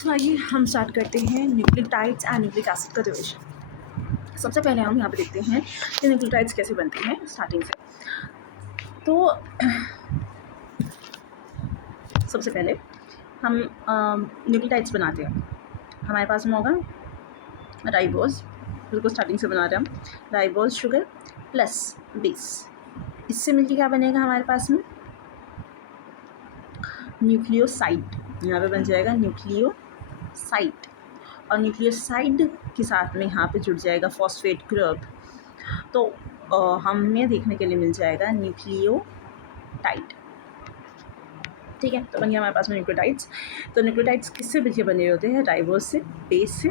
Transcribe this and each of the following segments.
तो आइए हम स्टार्ट करते हैं न्यूक्लियोटाइड्स एंड न्यूक्लिक एसिड का रिविजन। सबसे पहले हम यहाँ पे देखते हैं कि न्यूक्लियोटाइड्स कैसे बनते हैं स्टार्टिंग से। तो सबसे पहले हम न्यूक्लियोटाइड्स बनाते हैं। हमारे पास में होगा राइबोज, उसको स्टार्टिंग से बना रहे हैं हम। राइबोज शुगर प्लस बेस, इससे मिलके क्या बनेगा हमारे पास में न्यूक्लियोसाइड। यहाँ पे बन जाएगा न्यूक्लियोसाइड, और न्यूक्लियोसाइड के साथ में यहाँ पे जुड़ जाएगा फॉस्फेट ग्रुप। तो हमें देखने के लिए मिल जाएगा न्यूक्लियोटाइड। ठीक है, तो बन गया हमारे पास में न्यूक्लियोटाइड्स। तो न्यूक्लियोटाइड्स किससे मिलके बने होते हैं? राइबोज से, बेस से,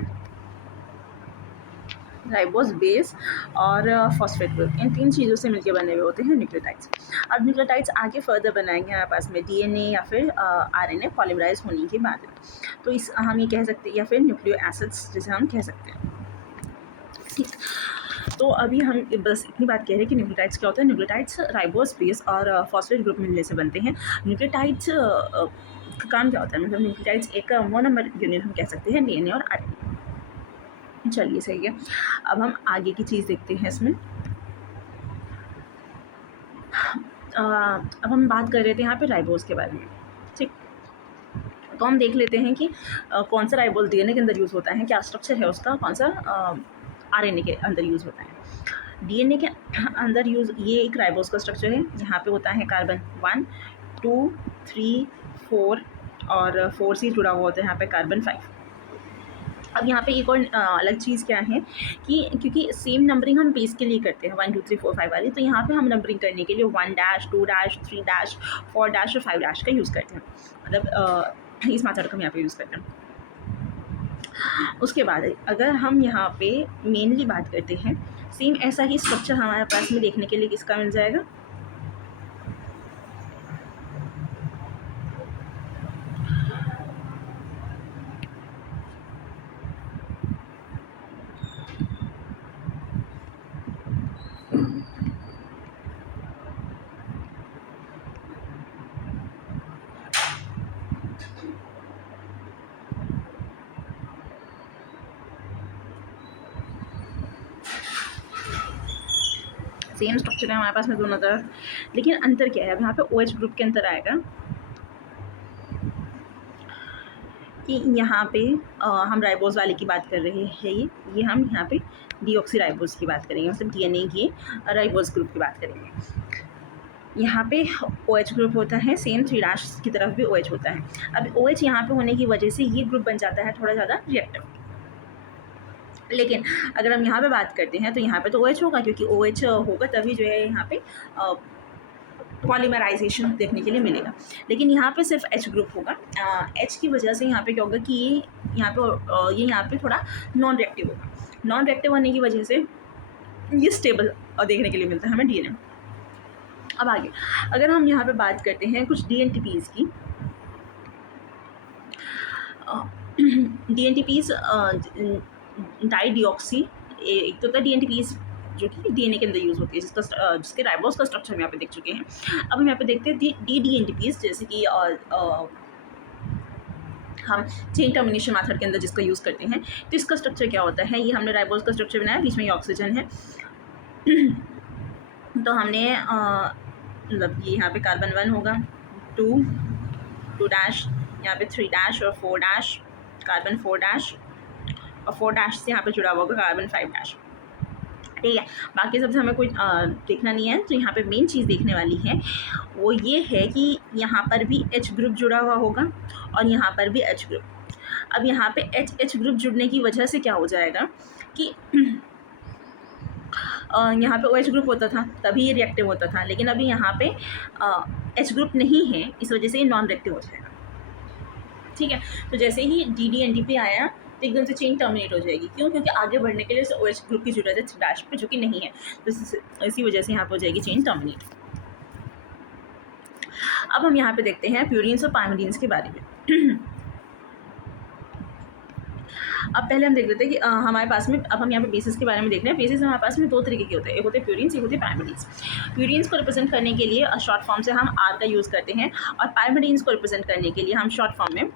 राइबोज, बेस और फॉस्फेट ग्रुप, इन तीन चीज़ों से मिलके बने हुए होते हैं न्यूक्लियोटाइड्स। अब न्यूक्लियोटाइड्स आगे फर्दर बनाएंगे हमारे पास में डीएनए या फिर आरएनए पॉलीमराइज होने के बाद। तो इस हम ये कह सकते हैं, या फिर न्यूक्लियो एसिड्स जिसे हम कह सकते हैं। ठीक, तो अभी हम बस इतनी बात कह रहे हैं कि न्यूक्लियोटाइड्स क्या होता है। न्यूक्लियोटाइड्स राइबोज, बेस और फॉस्फेट ग्रुप मिलने से बनते हैं। न्यूक्लियोटाइड्स का काम क्या होता है? मतलब न्यूक्लियोटाइड्स एक मोनोमर यूनिट हम कह सकते हैं डीएनए और आरएनए। चलिए सही है, अब हम आगे की चीज़ देखते हैं इसमें। अब हम बात कर रहे थे यहाँ पे राइबोज के बारे में। ठीक, तो हम देख लेते हैं कि कौन सा राइबोज डीएनए के अंदर यूज़ होता है, क्या स्ट्रक्चर है उसका, कौन सा आरएनए के अंदर यूज़ होता है। डीएनए के अंदर यूज़ ये एक राइबोज का स्ट्रक्चर है। यहाँ पे होता है कार्बन 1, 2, 3, 4 और 4 से जुड़ा हुआ होता है यहाँ पे कार्बन 5। अब यहाँ पे एक और अलग चीज़ क्या है कि क्योंकि सेम नंबरिंग हम बेस के लिए करते हैं 1 2 3 4 5 वाली, तो यहाँ पे हम नंबरिंग करने के लिए 1 डैश 2 डैश 3 डैश 4 डैश और 5 डैश का यूज़ करते हैं। मतलब इस मेथड का हम यहाँ पे यूज़ करते हैं। उसके बाद अगर हम यहाँ पे मेनली बात करते हैं, सेम ऐसा ही स्ट्रक्चर हमारे पास में देखने के लिए किसका मिल जाएगा? सेम स्ट्रक्चर है हमारे पास में दोनों तरफ, लेकिन अंतर क्या है? अब यहाँ पे OH ग्रुप के अंतर आएगा कि यहाँ पे हम राइबोज वाले की बात कर रहे हैं, ये हम यहाँ पे डीऑक्सी राइबोज की बात करेंगे, मतलब डीएनए की राइबोज ग्रुप की बात करेंगे। यहाँ पे OH ग्रुप होता है, सेम 3 डैश की तरफ भी OH होता है। अब OH यहाँ पे होने की वजह से ये ग्रुप बन जाता है थोड़ा ज़्यादा रिएक्टिव। लेकिन अगर हम यहाँ पे बात करते हैं तो यहाँ पे तो OH होगा, क्योंकि OH होगा तभी जो है यहाँ पे पॉलीमराइजेशन देखने के लिए मिलेगा। लेकिन यहाँ पे सिर्फ H ग्रुप होगा। H की वजह से यहाँ पे क्या होगा कि ये यहाँ पे थोड़ा नॉन रिएक्टिव होगा। नॉन रिएक्टिव होने की वजह से ये स्टेबल देखने के लिए मिलता है हमें डीएनए। अब आगे अगर हम यहाँ पे बात करते हैं कुछ DNTPs की, DNTPs डाई डीऑक्सी, एक तो होता है DNTPs जो कि डीएनए के अंदर यूज़ होती है, जिसके राइबोज का स्ट्रक्चर हम यहाँ पे देख चुके हैं। अब हम यहाँ पे देखते हैं DNTPs, जैसे कि हम चेन टर्मिनेशन मेथड के अंदर जिसका यूज़ करते हैं। तो इसका स्ट्रक्चर क्या होता है? ये हमने राइबोज का स्ट्रक्चर बनाया, बीच में ये ऑक्सीजन है। तो हमने मतलब ये यहाँ पे कार्बन 1 होगा, 2 डैश, यहाँ पे 3 डैश और 4 डैश, कार्बन 4 डैश और 4 डैश से यहाँ पे जुड़ा हुआ होगा कार्बन 5 डैश। ठीक है, बाकी सबसे हमें कोई देखना नहीं है। तो यहाँ पे मेन चीज़ देखने वाली है वो ये है कि यहाँ पर भी H ग्रुप जुड़ा हुआ होगा और यहाँ पर भी H ग्रुप। अब यहाँ पे H ग्रुप जुड़ने की वजह से क्या हो जाएगा कि यहाँ पे OH ग्रुप होता था तभी ये रिएक्टिव होता था, लेकिन अभी यहाँ पे H ग्रुप नहीं है, इस वजह से ये नॉन रिएक्टिव हो जाएगा। ठीक है, तो जैसे ही DNTP आया तो एकदम से चेन टर्मिनेट हो जाएगी। क्यों? क्योंकि आगे बढ़ने के लिए OH ग्रुप की जरूरत है 3 डैश पे, जो कि नहीं है, तो इसी वजह से यहाँ पर हो जाएगी चेन टर्मिनेट। अब हम यहाँ पे देखते हैं प्यूरिन्स और पायरिडीन्स के बारे में। अब पहले हम देख लेते हैं कि हमारे पास में, अब हम यहाँ पे बेसिस के बारे में देख रहे हैं। बेसिस हमारे पास में दो तरीके के होते हैं, एक होते हैं प्यूरिन्स, एक होते हैं पायरिडीन्स। प्यूरिन्स को रिप्रेजेंट करने के लिए शॉर्ट फॉर्म से हम R का यूज़ करते हैं, और पायरिडीन्स को रिप्रेजेंट करने के लिए हम शॉर्ट फॉर्म में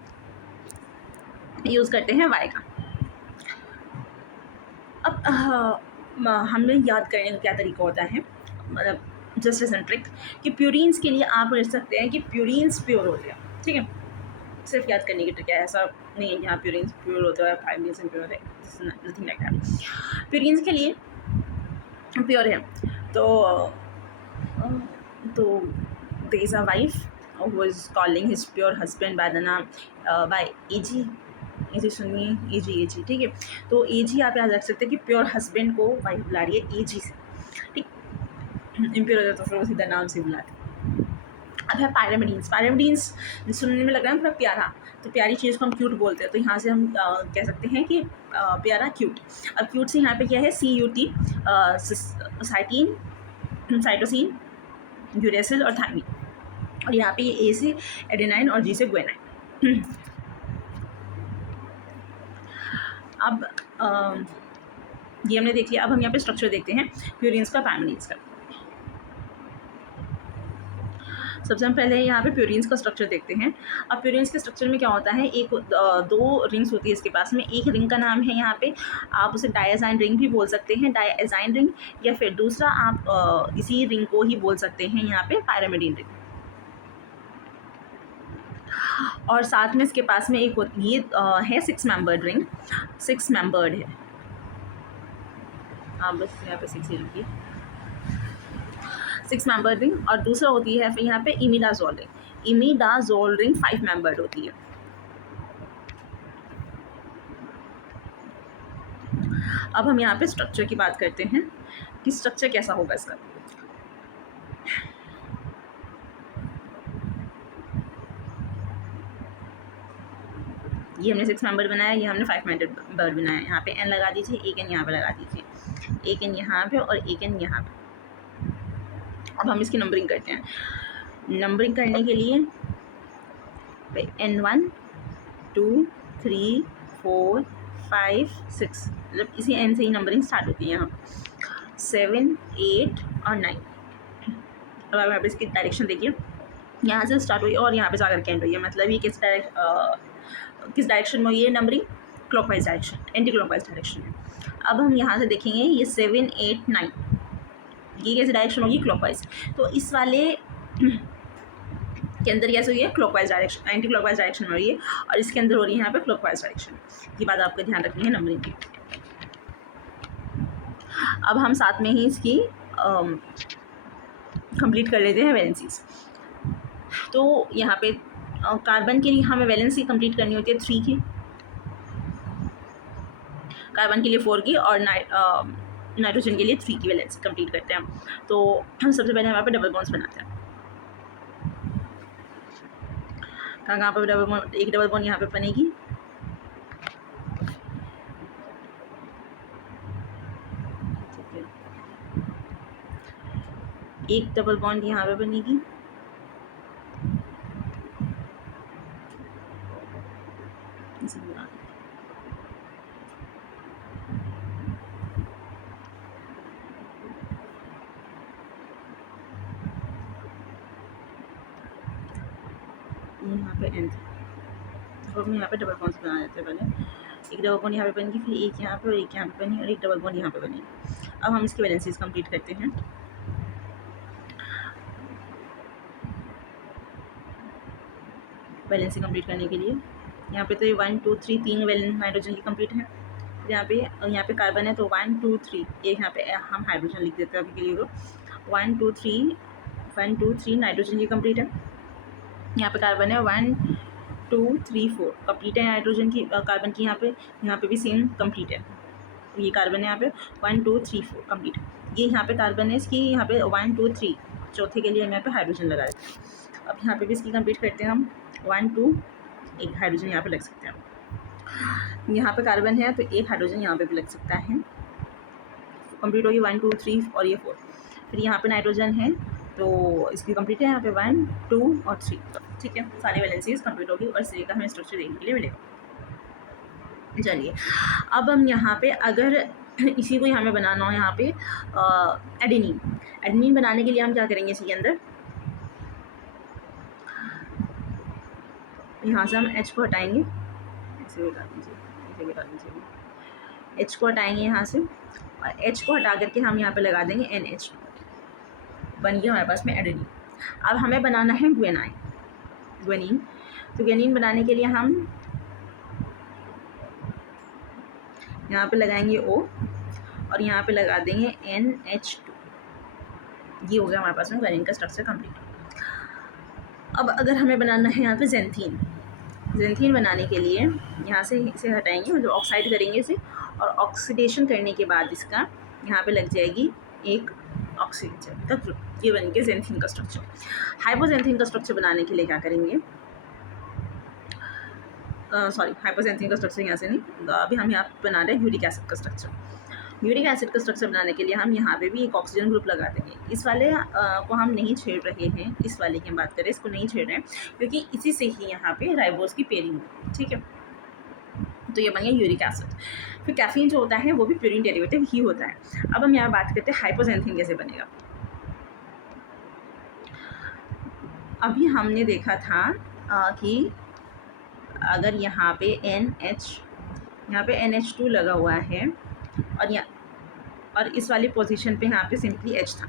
यूज़ करते हैं वाई का। अब हमें याद करने का क्या तरीका होता है, मतलब जस्ट एज एन ट्रिक, कि प्यूरीन्स के लिए आप रख सकते हैं कि प्यूरीन्स प्योर होते हैं, ठीक है। सिर्फ याद करने की ट्रिक है, ऐसा नहीं है कि हाँ प्यूरीन्स प्योर होता है, फाइब्रिन्स प्योर है, नथिंग लाइक दैट। प्यूरीन्स के लिए प्योर है तो there is a wife who was calling his pure husband by the name by AG। एजी सुनिए, एजी, ठीक है। तो एजी आप याद रख सकते हैं कि प्योर हस्बैंड को वाइफ बुला रही है एजी से, ठीक। इम्प्योर हो जाए तो फिर वो सीधा नाम से बुलाते हैं। अब है पायरामिडीन्स। पायरामिडीन्स सुनने में लग रहा है थोड़ा प्यारा, तो प्यारी चीज़ को हम क्यूट बोलते हैं, तो यहाँ से हम कह सकते हैं कि प्यारा क्यूट। अब क्यूट से यहाँ पे क्या है, CUT, साइटीन, साइटोसिन, यूरेसिल और थायमिन, और यहाँ पे ये A से एडेनाइन और G से ग्वेनाइन। अब ये हमने देख लिया। अब हम यहाँ पे स्ट्रक्चर देखते हैं प्यूरीन्स का, पायरामिडीन्स का। सबसे हम पहले यहाँ पे प्यूरीन्स का स्ट्रक्चर देखते हैं। अब प्यूरीन्स के स्ट्रक्चर में क्या होता है, एक दो रिंग्स होती है इसके पास में। एक रिंग का नाम है यहाँ पे, आप उसे डायज़ाइन रिंग भी बोल सकते हैं, डायज़ाइन रिंग, या फिर दूसरा आप इसी रिंग को ही बोल सकते हैं यहाँ पे पायरामिडीन रिंग। और साथ में इसके पास में एक ये है 6 मेंबर्ड रिंग, 6 मेंबर्ड है। आप बस यहाँ पे 6 ही लिखिए, 6 मेंबर्ड रिंग। और दूसरा होती है फिर यहाँ पे imidazole ring. Imidazole ring 5 membered होती है। अब हम यहाँ पे स्ट्रक्चर की बात करते हैं कि स्ट्रक्चर कैसा होगा इसका। ये हमने 6 मेंबर बनाया, ये हमने 5 मेंबर बनाया। यहाँ पे n लगा दीजिए, एक n यहाँ पे लगा दीजिए, एक n यहाँ पे और एक n यहाँ पे। अब हम इसकी नंबरिंग करते हैं। नंबरिंग करने के लिए N1 2 3 4 5 6, मतलब इसी n से ही नंबरिंग स्टार्ट होती है। यहाँ 7 8 और 9। अब आप यहाँ पे इसकी डायरेक्शन देखिए, यहाँ से स्टार्ट हुई और यहाँ पे जाकर के एंड हुई है, मतलब ये किस डायरेक्शन में ये numbering, clockwise direction, anti clockwise direction है। अब हम यहाँ से देखेंगे ये 7 8 9, ये कैसे डायरेक्शन होगी, क्लॉकवाइज। तो इस वाले के अंदर कैसे हुई है, clockwise direction, anti clockwise direction में हो रही है, और इसके अंदर हो रही है यहाँ पे क्लॉकवाइज डायरेक्शन। ये बात आपको ध्यान रखनी है नंबरिंग की। अब हम साथ में ही इसकी कंप्लीट कर लेते हैं वैलेंसीज। तो यहाँ पे कार्बन के लिए हमें वैलेंसी कंप्लीट करनी होती है 3 की, कार्बन के लिए 4 की, और नाइट्रोजन के लिए 3 की वैलेंसी कंप्लीट करते हैं। तो हम सबसे पहले यहाँ पे डबल बॉन्ड्स बनाते हैं। कहाँ पर डबल बॉन्ड, एक डबल बॉन्ड यहाँ पे बनेगी, एक डबल बॉन्ड यहाँ पे बनेगी, यहाँ पे एंड। तो हम यहाँ पे डबल बॉन्ड्स बना देते हैं। पहले एक डबल बॉन्ड यहाँ पे बनेगी, फिर एक यहाँ पे और एक यहाँ पे बनी, और एक डबल बॉन्ड यहाँ पे बनेगी। अब हम इसकी वैलेंसीज कंप्लीट करते हैं। वैलेंसी कंप्लीट करने के लिए यहाँ पे तो ये 1 2 3 3 वैलेंस नाइट्रोजन की कंप्लीट है। फिर यहाँ पे कार्बन है, तो 1 2 3, एक यहाँ पे हम हाइड्रोजन लिख देते हैं अभी के लिए। 1 2 3 नाइट्रोजन की कंप्लीट है। यहाँ पे कार्बन है 1 2 3 4 कंप्लीट है नाइट्रोजन की, कार्बन की यहाँ पे भी सेम कंप्लीट है। ये कार्बन है यहाँ पे 1 2 3 4 कंप्लीट है। ये यहाँ पे कार्बन है, इसकी यहाँ पे 1 2 3, चौथे के लिए हम यहाँ पे हाइड्रोजन लगा देते हैं। अब यहाँ पे भी इसकी कंप्लीट करते हैं हम 1 2, एक हाइड्रोजन यहाँ पे लग सकते हैं। यहाँ पे कार्बन है तो एक हाइड्रोजन यहाँ पे भी लग सकता है। कंप्लीट होगी 1 2 3 और ये 4। फिर यहाँ पे नाइट्रोजन है तो इसकी कंप्लीट है यहाँ पे 1 2 और 3। ठीक है, सारी वैलेंसीज कंप्लीट होगी और इसी का हमें स्ट्रक्चर देखने के लिए मिलेगा। चलिए अब हम यहाँ पे अगर इसी को हमें बनाना हो यहाँ पे एडेनिन बनाने के लिए हम क्या करेंगे, इसी के अंदर यहाँ से हम H को हटाएंगे, इसे हटा दीजिए, इसे हटा दीजिए। एच को हटाएंगे यहाँ से और एच को हटा करके हम यहाँ पे लगा देंगे NH। बन गया हमारे पास में एडेनिन। अब हमें बनाना है ग्वेनिन। तो ग्वेनिन बनाने के लिए हम यहाँ पे लगाएंगे O और यहाँ पे लगा देंगे NH2। ये हो गया हमारे पास में ग्वेनिन का स्ट्रक्चर कंप्लीट। अब अगर हमें बनाना है यहाँ पे जेंथीन बनाने के लिए यहाँ से इसे हटाएंगे, मतलब ऑक्साइड करेंगे इसे, और ऑक्सीडेशन करने के बाद इसका यहाँ पे लग जाएगी एक ऑक्सीजन का ग्रुप। ये बन के जेंथीन का स्ट्रक्चर। हाइपोजेंथीन का स्ट्रक्चर बनाने के लिए क्या करेंगे, हाइपोजेंथीन का स्ट्रक्चर यहाँ से नहीं, अभी हम यहाँ बना रहे हैं यूरिक एसिड का स्ट्रक्चर। यूरिक एसिड का स्ट्रक्चर बनाने के लिए हम यहाँ पे भी एक ऑक्सीजन ग्रुप लगा देंगे। इस वाले को हम नहीं छेड़ रहे हैं, इस वाले की हम बात करें, इसको नहीं छेड़ रहे हैं क्योंकि इसी से ही यहाँ पे राइबोस की पेयरिंग है, ठीक है। तो ये बन गया यूरिक एसिड। फिर कैफीन जो होता है वो भी प्यूरिन डेरिवेटिव ही होता है। अब हम यहाँ बात करते हैं हाइपोजेंथीन कैसे बनेगा। अभी हमने देखा था कि अगर यहाँ पे NH2 लगा हुआ है और इस वाली पोजीशन पे यहाँ पे सिंपली H था,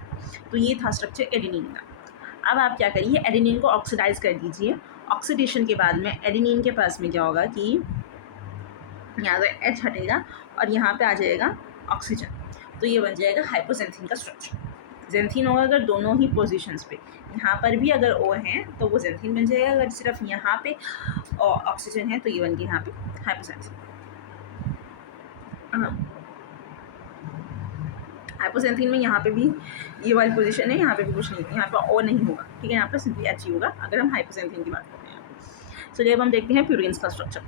तो ये था स्ट्रक्चर एडेनिन का। अब आप क्या करिए, एडेनिन को ऑक्सीडाइज कर दीजिए। ऑक्सीडेशन के बाद में एडेनिन के पास में क्या होगा कि यहाँ से H हटेगा और यहाँ पे आ जाएगा ऑक्सीजन, तो ये बन जाएगा हाइपोजेंथीन का स्ट्रक्चर। जेंथीन होगा अगर दोनों ही पोजीशंस पे, यहाँ पर भी अगर O है तो वो जेंथीन बन जाएगा, अगर सिर्फ यहाँ पे ऑक्सीजन है तो ये बन गया यहाँ पे हाइपोजेंथीन। हाइपोजेंथीन में यहाँ पे भी ये वाली पोजीशन है, यहाँ पे भी कुछ नहीं, यहाँ पे O नहीं होगा, ठीक है, यहाँ पे सिंपली H ही होगा अगर हम हाइपोजेंथीन की बात करते हैं। चलिए अब हम देखते हैं प्यूरिन्स का स्ट्रक्चर।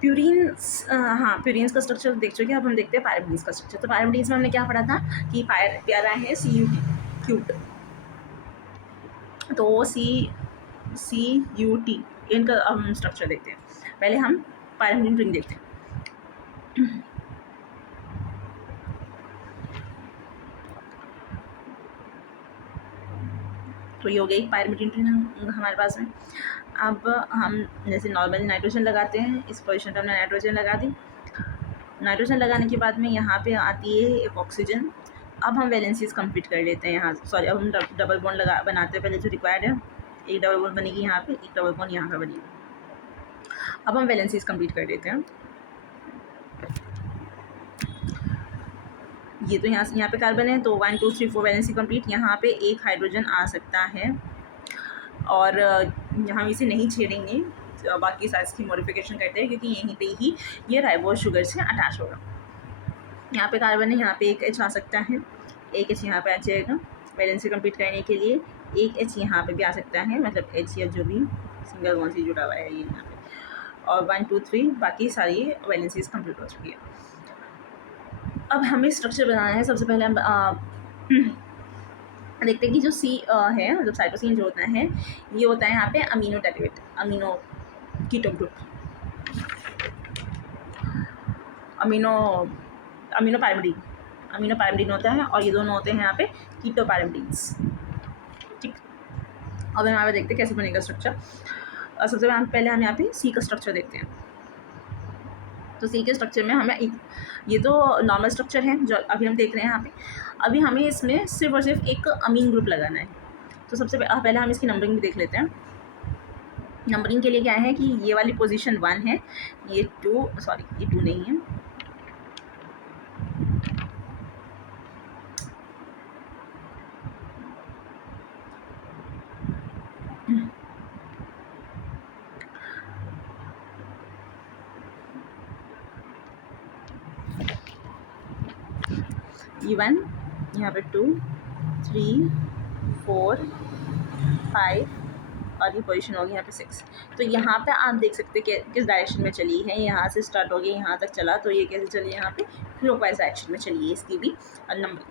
प्यूरिन्स का स्ट्रक्चर देख चुके हैं। अब हम देखते हैं पायरिमिडीन्स का स्ट्रक्चर। तो पायरिमिडीन्स में हमने क्या पढ़ा था कि प्यारा है CUT, क्यूट, तो CUT इनका हम स्ट्रक्चर देखते हैं। पहले हम पायरिमिडीन रिंग देखते हैं। तो ये हो गई पायरिमिडीन रिंग हमारे पास में। अब हम जैसे नॉर्मली नाइट्रोजन लगाते हैं, इस पोजीशन पे हमने नाइट्रोजन लगा दी। नाइट्रोजन लगाने के बाद में यहाँ पे आती है एक ऑक्सीजन। अब हम वैलेंसीज कंप्लीट कर लेते हैं यहाँ, सॉरी, अब हम डबल बॉन्ड बनाते हैं पहले जो रिक्वायर्ड है। एक डबल बॉन्ड बनेगी यहाँ पे, एक डबल बॉन्ड यहाँ पे बनेगी। अब हम वैलेंसीज कंप्लीट कर लेते हैं। ये तो यहाँ पे कार्बन है, तो 1 2 3 4 वैलेंसी कंप्लीट। यहाँ पे एक हाइड्रोजन आ सकता है और हम इसे नहीं छेड़ेंगे, बाकी साइज की मॉडिफिकेशन करते हैं क्योंकि यहीं पे ही ये राइबोस शुगर से अटैच होगा। यहाँ पे कार्बन है, यहाँ पे एक H आ सकता है, एक H यहाँ पे आ जाएगा वैलेंसी कंप्लीट करने के लिए। एक H यहाँ पे भी आ सकता है, मतलब H या जो भी सिंगल बॉन्ड से जुड़ा हुआ है ये यहाँ पे। और 1 2 3 बाकी सारी वैलेंसीज कंप्लीट हो चुकी है। अब हमें स्ट्रक्चर बनाना है। सबसे पहले हम देखते हैं कि जो C है, मतलब साइटोसिन जो होता है, ये होता है यहाँ पे amino derivative, amino keto group, amino pyrimidine होता है, और ये दोनों होते हैं यहाँ पे कीटो पायरिमिडीन्स, ठीक। अब हम यहाँ पे देखते हैं कैसे बनेगा स्ट्रक्चर। सबसे पहले हम यहाँ पे C का स्ट्रक्चर देखते हैं। तो C के स्ट्रक्चर में हमें ये तो नॉर्मल स्ट्रक्चर है जो अभी हम देख रहे हैं यहाँ पे। अभी हमें इसमें सिर्फ और सिर्फ एक अमीन ग्रुप लगाना है। तो सबसे पहले हम इसकी नंबरिंग भी देख लेते हैं। नंबरिंग के लिए क्या है कि ये वाली पोजीशन 1 है, ये 2 नहीं है, ये 1, यहाँ पे 2 3 4 5 और ये पोजीशन होगी यहाँ पे 6। तो यहाँ पे आप देख सकते हैं कि किस डायरेक्शन में चली है। यहाँ से स्टार्ट हो गया, यहाँ तक चला, तो ये कैसे चली है, यहाँ पे क्लॉकवाइज डायरेक्शन में चली है इसकी भी। और नंबर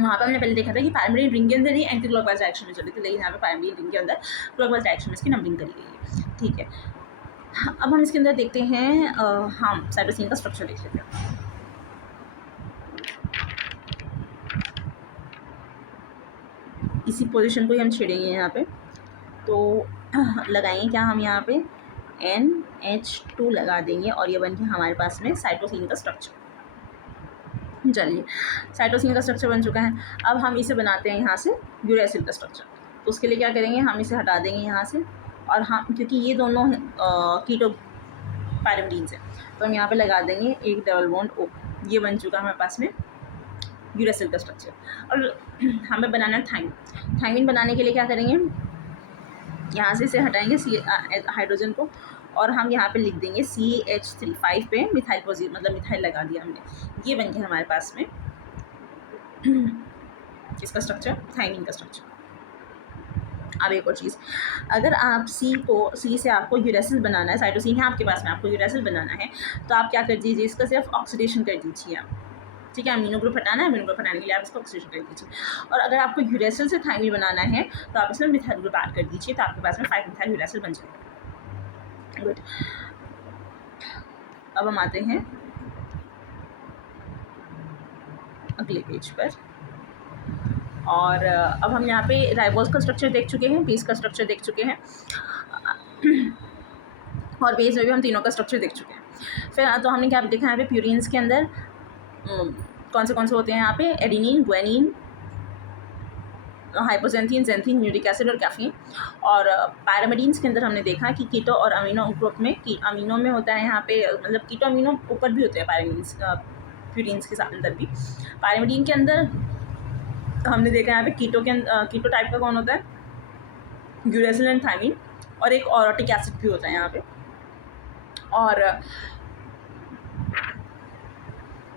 वहाँ पे हमने पहले देखा था कि पायरिमिडीन रिंग के अंदर ही एंटी क्लॉकवाइज डायरेक्शन में चली थी, लेकिन यहाँ पे पायरिमिडीन रिंग के अंदर क्लॉकवाइज डायरेक्शन में इसकी नंबरिंग करी गई है, ठीक है। अब हम इसके अंदर देखते हैं, हम साइटोसिन का स्ट्रक्चर देख लेते हैं। इसी पोजीशन को ही हम छेड़ेंगे यहाँ पे। तो लगाएंगे क्या हम यहाँ पे NH2 लगा देंगे और ये बन गया हमारे पास में साइटोसिन का स्ट्रक्चर। चलिए, साइटोसिन का स्ट्रक्चर बन चुका है। अब हम इसे बनाते हैं यहाँ से यूरेसिल का स्ट्रक्चर। तो उसके लिए क्या करेंगे, हम इसे हटा देंगे यहाँ से, और हम क्योंकि ये दोनों कीटो पैरामिडीन्स है, तो हम यहाँ पे लगा देंगे एक डबल बॉन्ड O। ये बन चुका है हमारे पास में यूरेसिल का स्ट्रक्चर। और हमें बनाना है थाइमिन। थाइमिन बनाने के लिए क्या करेंगे, यहाँ से इसे हटाएंगे हाइड्रोजन को, और हम यहाँ पे लिख देंगे CH3 5 पे मिथाइल पोजीशन, मतलब मिथाइल लगा दिया हमने। ये बन गया हमारे पास में इसका स्ट्रक्चर, थाइमिन का स्ट्रक्चर। अब एक और चीज़, अगर आप C से आपको यूरेसिल बनाना है, साइटोसिन है आपके पास में, आपको यूरेसिल बनाना है, तो आप क्या कर दीजिए, इसका सिर्फ ऑक्सीडेशन कर दीजिए आप। ठीक है, अमीनो ग्रुप हटाना है, अमीनो ग्रुप हटाने के लिए आप इसको ऑक्सीडेशन कर दीजिए। और अगर आपको यूरेसिल से थाइमिन बनाना है तो आप इसमें मिथाइल ग्रुप ऐड कर दीजिए, तो आपके पास में 5 मिथाइल यूरेसिल बन जाएगा। गुड। अब हम आते हैं अगले पेज पर, और अब हम यहाँ पे राइबोज का स्ट्रक्चर देख चुके हैं, बेस का स्ट्रक्चर देख चुके हैं, और बेस में भी हम तीनों का स्ट्रक्चर देख चुके हैं। फिर तो हमने क्या देखा यहाँ पे प्यूरिन्स के अंदर कौन से होते हैं यहाँ पे, एडिनिन, ग्वेनिन, हाइपोजेंथीन, जेंथीन, न्यूरिक एसिड और कैफीन। और पैरामिडीन्स के अंदर हमने देखा कि कीटो और अमीनो ग्रुप में, अमीनो में होता है यहाँ पे, मतलब कीटो अमीनो ऊपर भी होते हैं पैरामिडीन्स, प्यूरिन्स के साथ अंदर भी। पैरामिडीन के अंदर हमने देखा यहाँ पे कीटो टाइप का कौन होता है, यूरेसिल एंड थाइमिन, और एक ऑरोटिक एसिड भी होता है यहाँ पे। और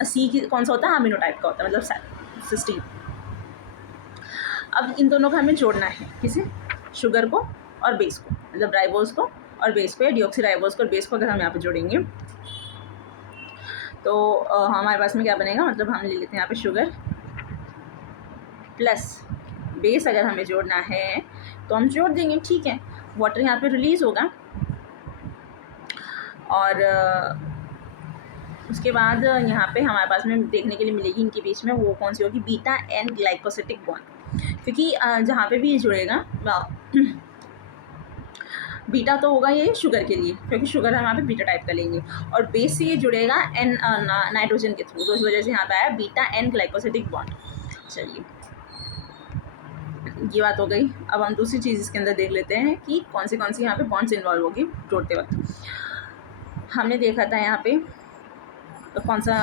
सी की कौन सा होता है, अमीनो टाइप का होता है, मतलब सिस्टीन। अब इन दोनों को हमें जोड़ना है, किसे, शुगर को और बेस को, मतलब राइबोज को और बेस को, डिऑक्सी राइबोज को और बेस को अगर हम यहाँ पे जोड़ेंगे तो हमारे पास में क्या बनेगा, मतलब हम ले लेते हैं यहाँ पे शुगर प्लस बेस। अगर हमें जोड़ना है तो हम जोड़ देंगे, ठीक है, वाटर यहाँ पे रिलीज़ होगा। और उसके बाद यहाँ पे हमारे पास में देखने के लिए मिलेगी इनके बीच में वो कौन सी होगी, बीटा एन ग्लाइकोसिटिक बॉन्ड। क्योंकि जहाँ पे भी ये जुड़ेगा बीटा तो होगा ये शुगर के लिए, क्योंकि शुगर हम यहाँ पे बीटा टाइप का लेंगे, और बेस से ये जुड़ेगा एन नाइट्रोजन के थ्रू, तो इस वजह से यहाँ पे आया बीटा एन ग्लाइकोसिटिक बॉन्ड। चलिए, ये बात हो गई। अब हम दूसरी चीज़ इसके अंदर देख लेते हैं कि कौन सी यहाँ पे बॉन्ड्स इन्वॉल्व होगी जोड़ते वक्त। हमने देखा था यहाँ पे तो कौन सा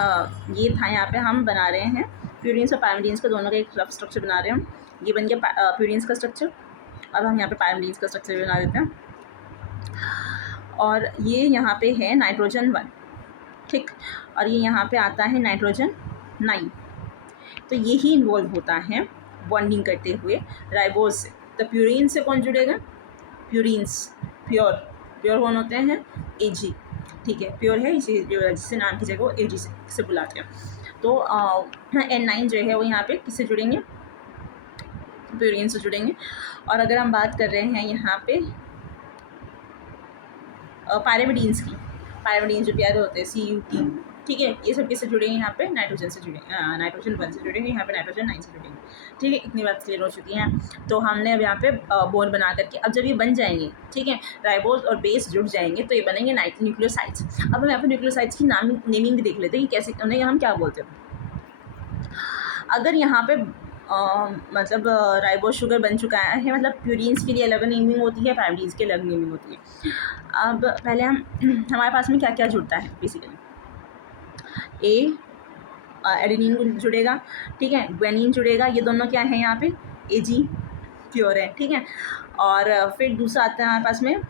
ये था, यहाँ पे हम बना रहे हैं प्यूरिन्स और पैरामिडीन्स का दोनों का एक रफ स्ट्रक्चर बना रहे हैं हम। ये बन गया प्यूरिन्स का स्ट्रक्चर। अब हम यहाँ पे पैरामिडीन्स का स्ट्रक्चर भी बना देते हैं, और ये यहाँ पे है नाइट्रोजन 1, ठीक, और ये यहाँ पे आता है नाइट्रोजन 9। तो यही इन्वॉल्व होता है बॉन्डिंग करते हुए राइबोज से। तो प्यूरिन से कौन जुड़ेगा, प्यूरिन्स प्योर कौन होते हैं, Ag, ठीक है, प्योर है इसी जिससे नाम की जगह Ag से बुलाते हैं। तो N9 जो है वो यहाँ पे किससे जुड़ेंगे, प्यूरिन से जुड़ेंगे। और अगर हम बात कर रहे हैं यहाँ पे पैरामिडीन्स की, पैरामिडीन्स जो प्यारे होते हैं CuT, ठीक है, ये सब किससे जुड़ेंगे, यहाँ पे नाइट्रोजन से जुड़ेंगे, नाइट्रोजन 1 से जुड़ेंगे, यहाँ पे नाइट्रोजन 9 से जुड़ेंगे, ठीक है। इतनी बात क्लियर हो चुकी है। तो हमने अब यहाँ पे बॉन्ड बना करके, अब जब ये बन जाएंगे, ठीक है, राइबोज और बेस जुड़ जाएंगे तो ये बनेंगे न्यूक्लियोसाइड्स। अब हम यहाँ पे न्यूक्लियोसाइड्स की नेमिंग देख लेते हैं कि कैसे, उन्हें हम क्या बोलते हैं। अगर यहाँ पे मतलब राइबोज शुगर बन चुका है, मतलब प्यूरिन्स के लिए अलग नेमिंग होती है, पैरामिडीन्स के अलग नेमिंग होती है। अब पहले हम हमारे पास में क्या क्या जुड़ता है, बेसिकली एडेनिन जुड़ेगा, ठीक है, ग्वेनिन जुड़ेगा, ये दोनों क्या है यहाँ पे Ag प्योर है, ठीक है। और फिर दूसरा आता है हमारे पास में,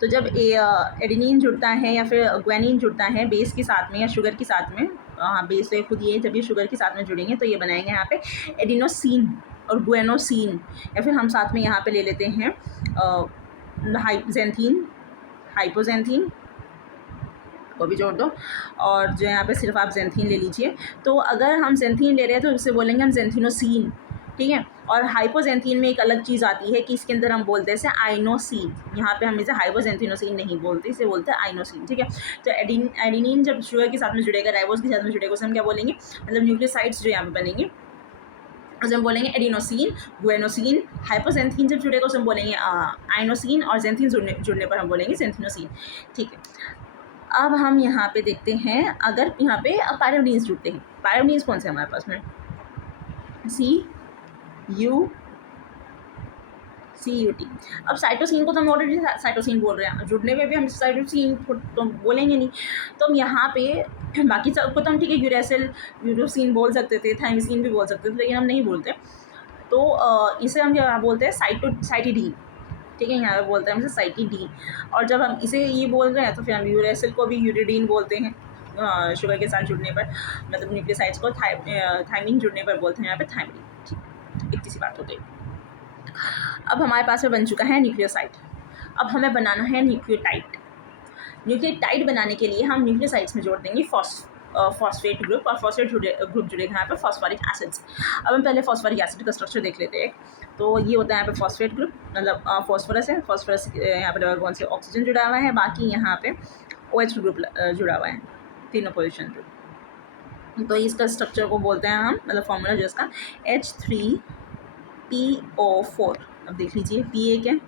तो जब एडेनिन जुड़ता है या फिर ग्वेनिन जुड़ता है बेस के साथ में या शुगर के साथ में, हाँ बेस तो खुद ये, जब ये शुगर के साथ में जुड़ेंगे तो ये बनाएंगे यहाँ पे एडिनोसिन और ग्वेनोसिन, या फिर हम साथ में यहाँ पे ले लेते हैं जेंथीन, हाइपोजेंथीन को भी जोड़ दो, और जो यहाँ पे सिर्फ आप जेंथीन ले लीजिए। तो अगर हम जेंथीन ले रहे हैं तो उससे बोलेंगे हम जेंथिनोसिन, ठीक है। और हाइपोजेंथीन में एक अलग चीज़ आती है कि इसके अंदर हम बोलते हैं इसे आइनोसिन, यहाँ पे हम इसे हाइपोजेंथिनोसिन नहीं बोलते, इसे बोलते हैं आइनोसिन, ठीक है। तो एडिनिन जब शुगर के साथ में जुड़ेगा, राइबोज के साथ में जुड़ेगा, उसे हम क्या बोलेंगे, मतलब न्यूक्लियोसाइड्स जो यहाँ पे बनेंगे उसे हम बोलेंगे एडिनोसिन, गुएनोसिन। हाइपोजेंथीन जब जुड़ेगा उसे हम बोलेंगे आइनोसिन, और जेंथीन जुड़ने पर हम बोलेंगे जेंथिनोसिन। ठीक है, अब हम यहाँ पे देखते हैं, अगर यहाँ पे पायरोडीन्स जुड़ते हैं। पायरोडीन्स कौन से हमारे पास में, CUT। अब साइटोसिन को तो हम ऑलरेडी साइटोसिन बोल रहे हैं, जुड़ने में भी हम साइटोसिन तो बोलेंगे नहीं, तो हम यहाँ पे बाकी सबको तो हम ठीक है यूरोसिन बोल सकते थे, थाइमिसिन भी बोल सकते थे, लेकिन हम नहीं बोलते। तो इसे हम क्या बोलते हैं, साइटिडीन। ठीक है, यहाँ पे बोलते हैं हम इसे साइटिडीन। और जब हम इसे ये बोल रहे हैं तो फिर हम यूरेसिल को भी यूरिडीन बोलते हैं शुगर के साथ जुड़ने पर, मतलब न्यूक्लियोसाइड्स को थाइमिन जुड़ने पर बोलते हैं यहाँ पे थाइमिन। ठीक, इतनी सी बात हो गई। अब हमारे पास में बन चुका है न्यूक्लियोसाइड। अब हमें बनाना है न्यूक्लियोटाइड। न्यूक्लियोटाइड बनाने के लिए हम न्यूक्लियोसाइड्स में जोड़ देंगे फॉस्फेट ग्रुप, और फॉस्फेट ग्रुप जुड़ेगा यहाँ पे फॉस्फोरिक एसिड्स। अब हम पहले फॉस्फोरिक एसिड का स्ट्रक्चर देख लेते हैं। तो ये होता है यहाँ पे फॉस्फेट ग्रुप, मतलब फॉस्फोरस है, फॉस्फोरस यहाँ पे डबल बॉन्ड से ऑक्सीजन जुड़ा हुआ है, बाकी यहाँ पे OH ग्रुप जुड़ा हुआ है, तीनों पोजिशन पे। तो इसका स्ट्रक्चर को बोलते हैं हम, मतलब फॉर्मूला जो इसका H3PO4। अब देख लीजिए, पी एक है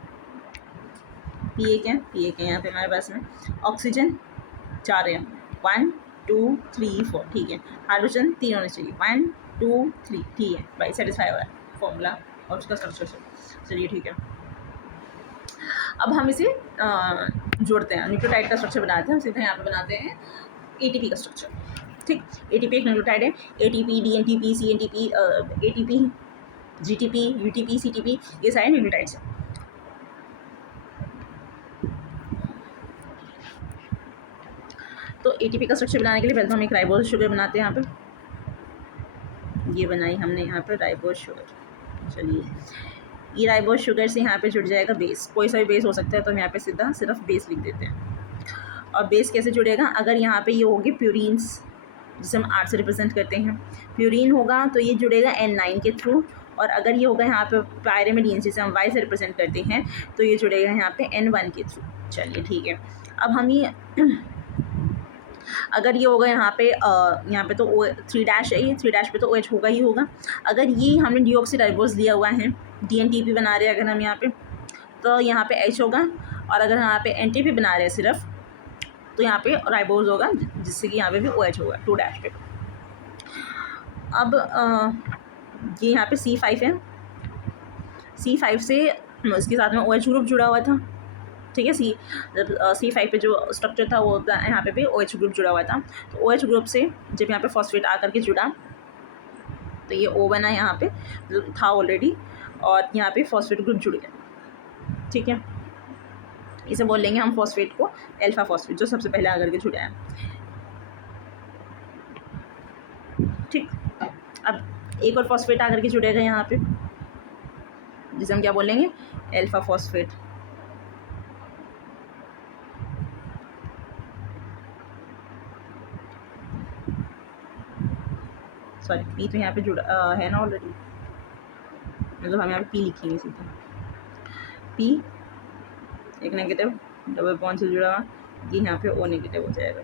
यहाँ पे हमारे पास में ऑक्सीजन 4 है, 1 2 3 4। ठीक है, हाइड्रोजन 3 होने चाहिए, 1 2 3। ठीक है भाई, सेटिस्फाई हो रहा है फॉर्मूला और उसका स्ट्रक्चर से। चलिए ठीक है, अब हम इसे जोड़ते हैं, न्यूक्लियोटाइड का स्ट्रक्चर बनाते हैं। हम सीधे यहाँ पे बनाते हैं ATP का स्ट्रक्चर। ठीक, ATP एक न्यूक्लियोटाइड है। ATP, DNTP, CNTP, ATP, GTP, UTP, CTP, ये सारे न्यूक्लियोटाइड्स हैं। तो ATP का स्ट्रक्चर बनाने के लिए पहले तो हम एक राइबोज शुगर बनाते हैं। यहाँ पे ये बनाई हमने यहाँ पे राइबोज शुगर। चलिए, ये राइबोज शुगर से यहाँ पे जुड़ जाएगा बेस, कोई सा भी बेस हो सकता है, तो हम यहाँ पे सीधा सिर्फ बेस लिख देते हैं। और बेस कैसे जुड़ेगा, अगर यहाँ पे ये होगी प्यूरिन्स, जिसे हम R से रिप्रेजेंट करते हैं, प्यूरिन होगा तो ये जुड़ेगा N9 के थ्रू। और अगर ये होगा यहाँ पे पायरिमिडीन, जिसे हम Y से रिप्रेजेंट करते हैं, तो ये जुड़ेगा यहाँ पे N1 के थ्रू। चलिए ठीक है, अब हम ये अगर ये होगा यहाँ पे तो 3' है, ये 3' पे तो OH होगा ही होगा। अगर ये हमने डीऑक्सीराइबोज लिया हुआ है, DNTP बना रहे हैं अगर हम यहाँ पे, तो यहाँ पे H होगा। और अगर यहाँ पे NTP बना रहे हैं सिर्फ, तो यहाँ पे राइबोज होगा, जिससे कि यहाँ पे भी OH होगा 2' पे। अब ये यहाँ पे C5 है, C5 से इसके साथ में OH ग्रुप जुड़ा हुआ था। ठीक है, C5 पे जो स्ट्रक्चर था वो यहाँ पे भी OH ग्रुप जुड़ा हुआ था। तो OH ग्रुप से जब यहाँ पे फॉस्फेट आकर के जुड़ा, तो ये O बना यहाँ पे था ऑलरेडी, और यहाँ पे फॉस्फेट ग्रुप जुड़ गया। ठीक है, इसे बोल लेंगे हम फॉस्फेट को अल्फा फॉस्फेट, जो सबसे पहले आकर के जुड़ा है। ठीक, अब एक और फॉस्फेट आकर के जुड़ेगा यहाँ पे, जिसे हम क्या बोलेंगे, अल्फा फॉस्फेट। सॉरी, पी तो यहाँ पे जुड़ा है ना ऑलरेडी, मतलब हम यहाँ पे पी लिखेंगे सीधे। पी एक नेगेटिव डबल बॉन्ड से जुड़ा हुआ, ये यहाँ पे O नेगेटिव हो जाएगा।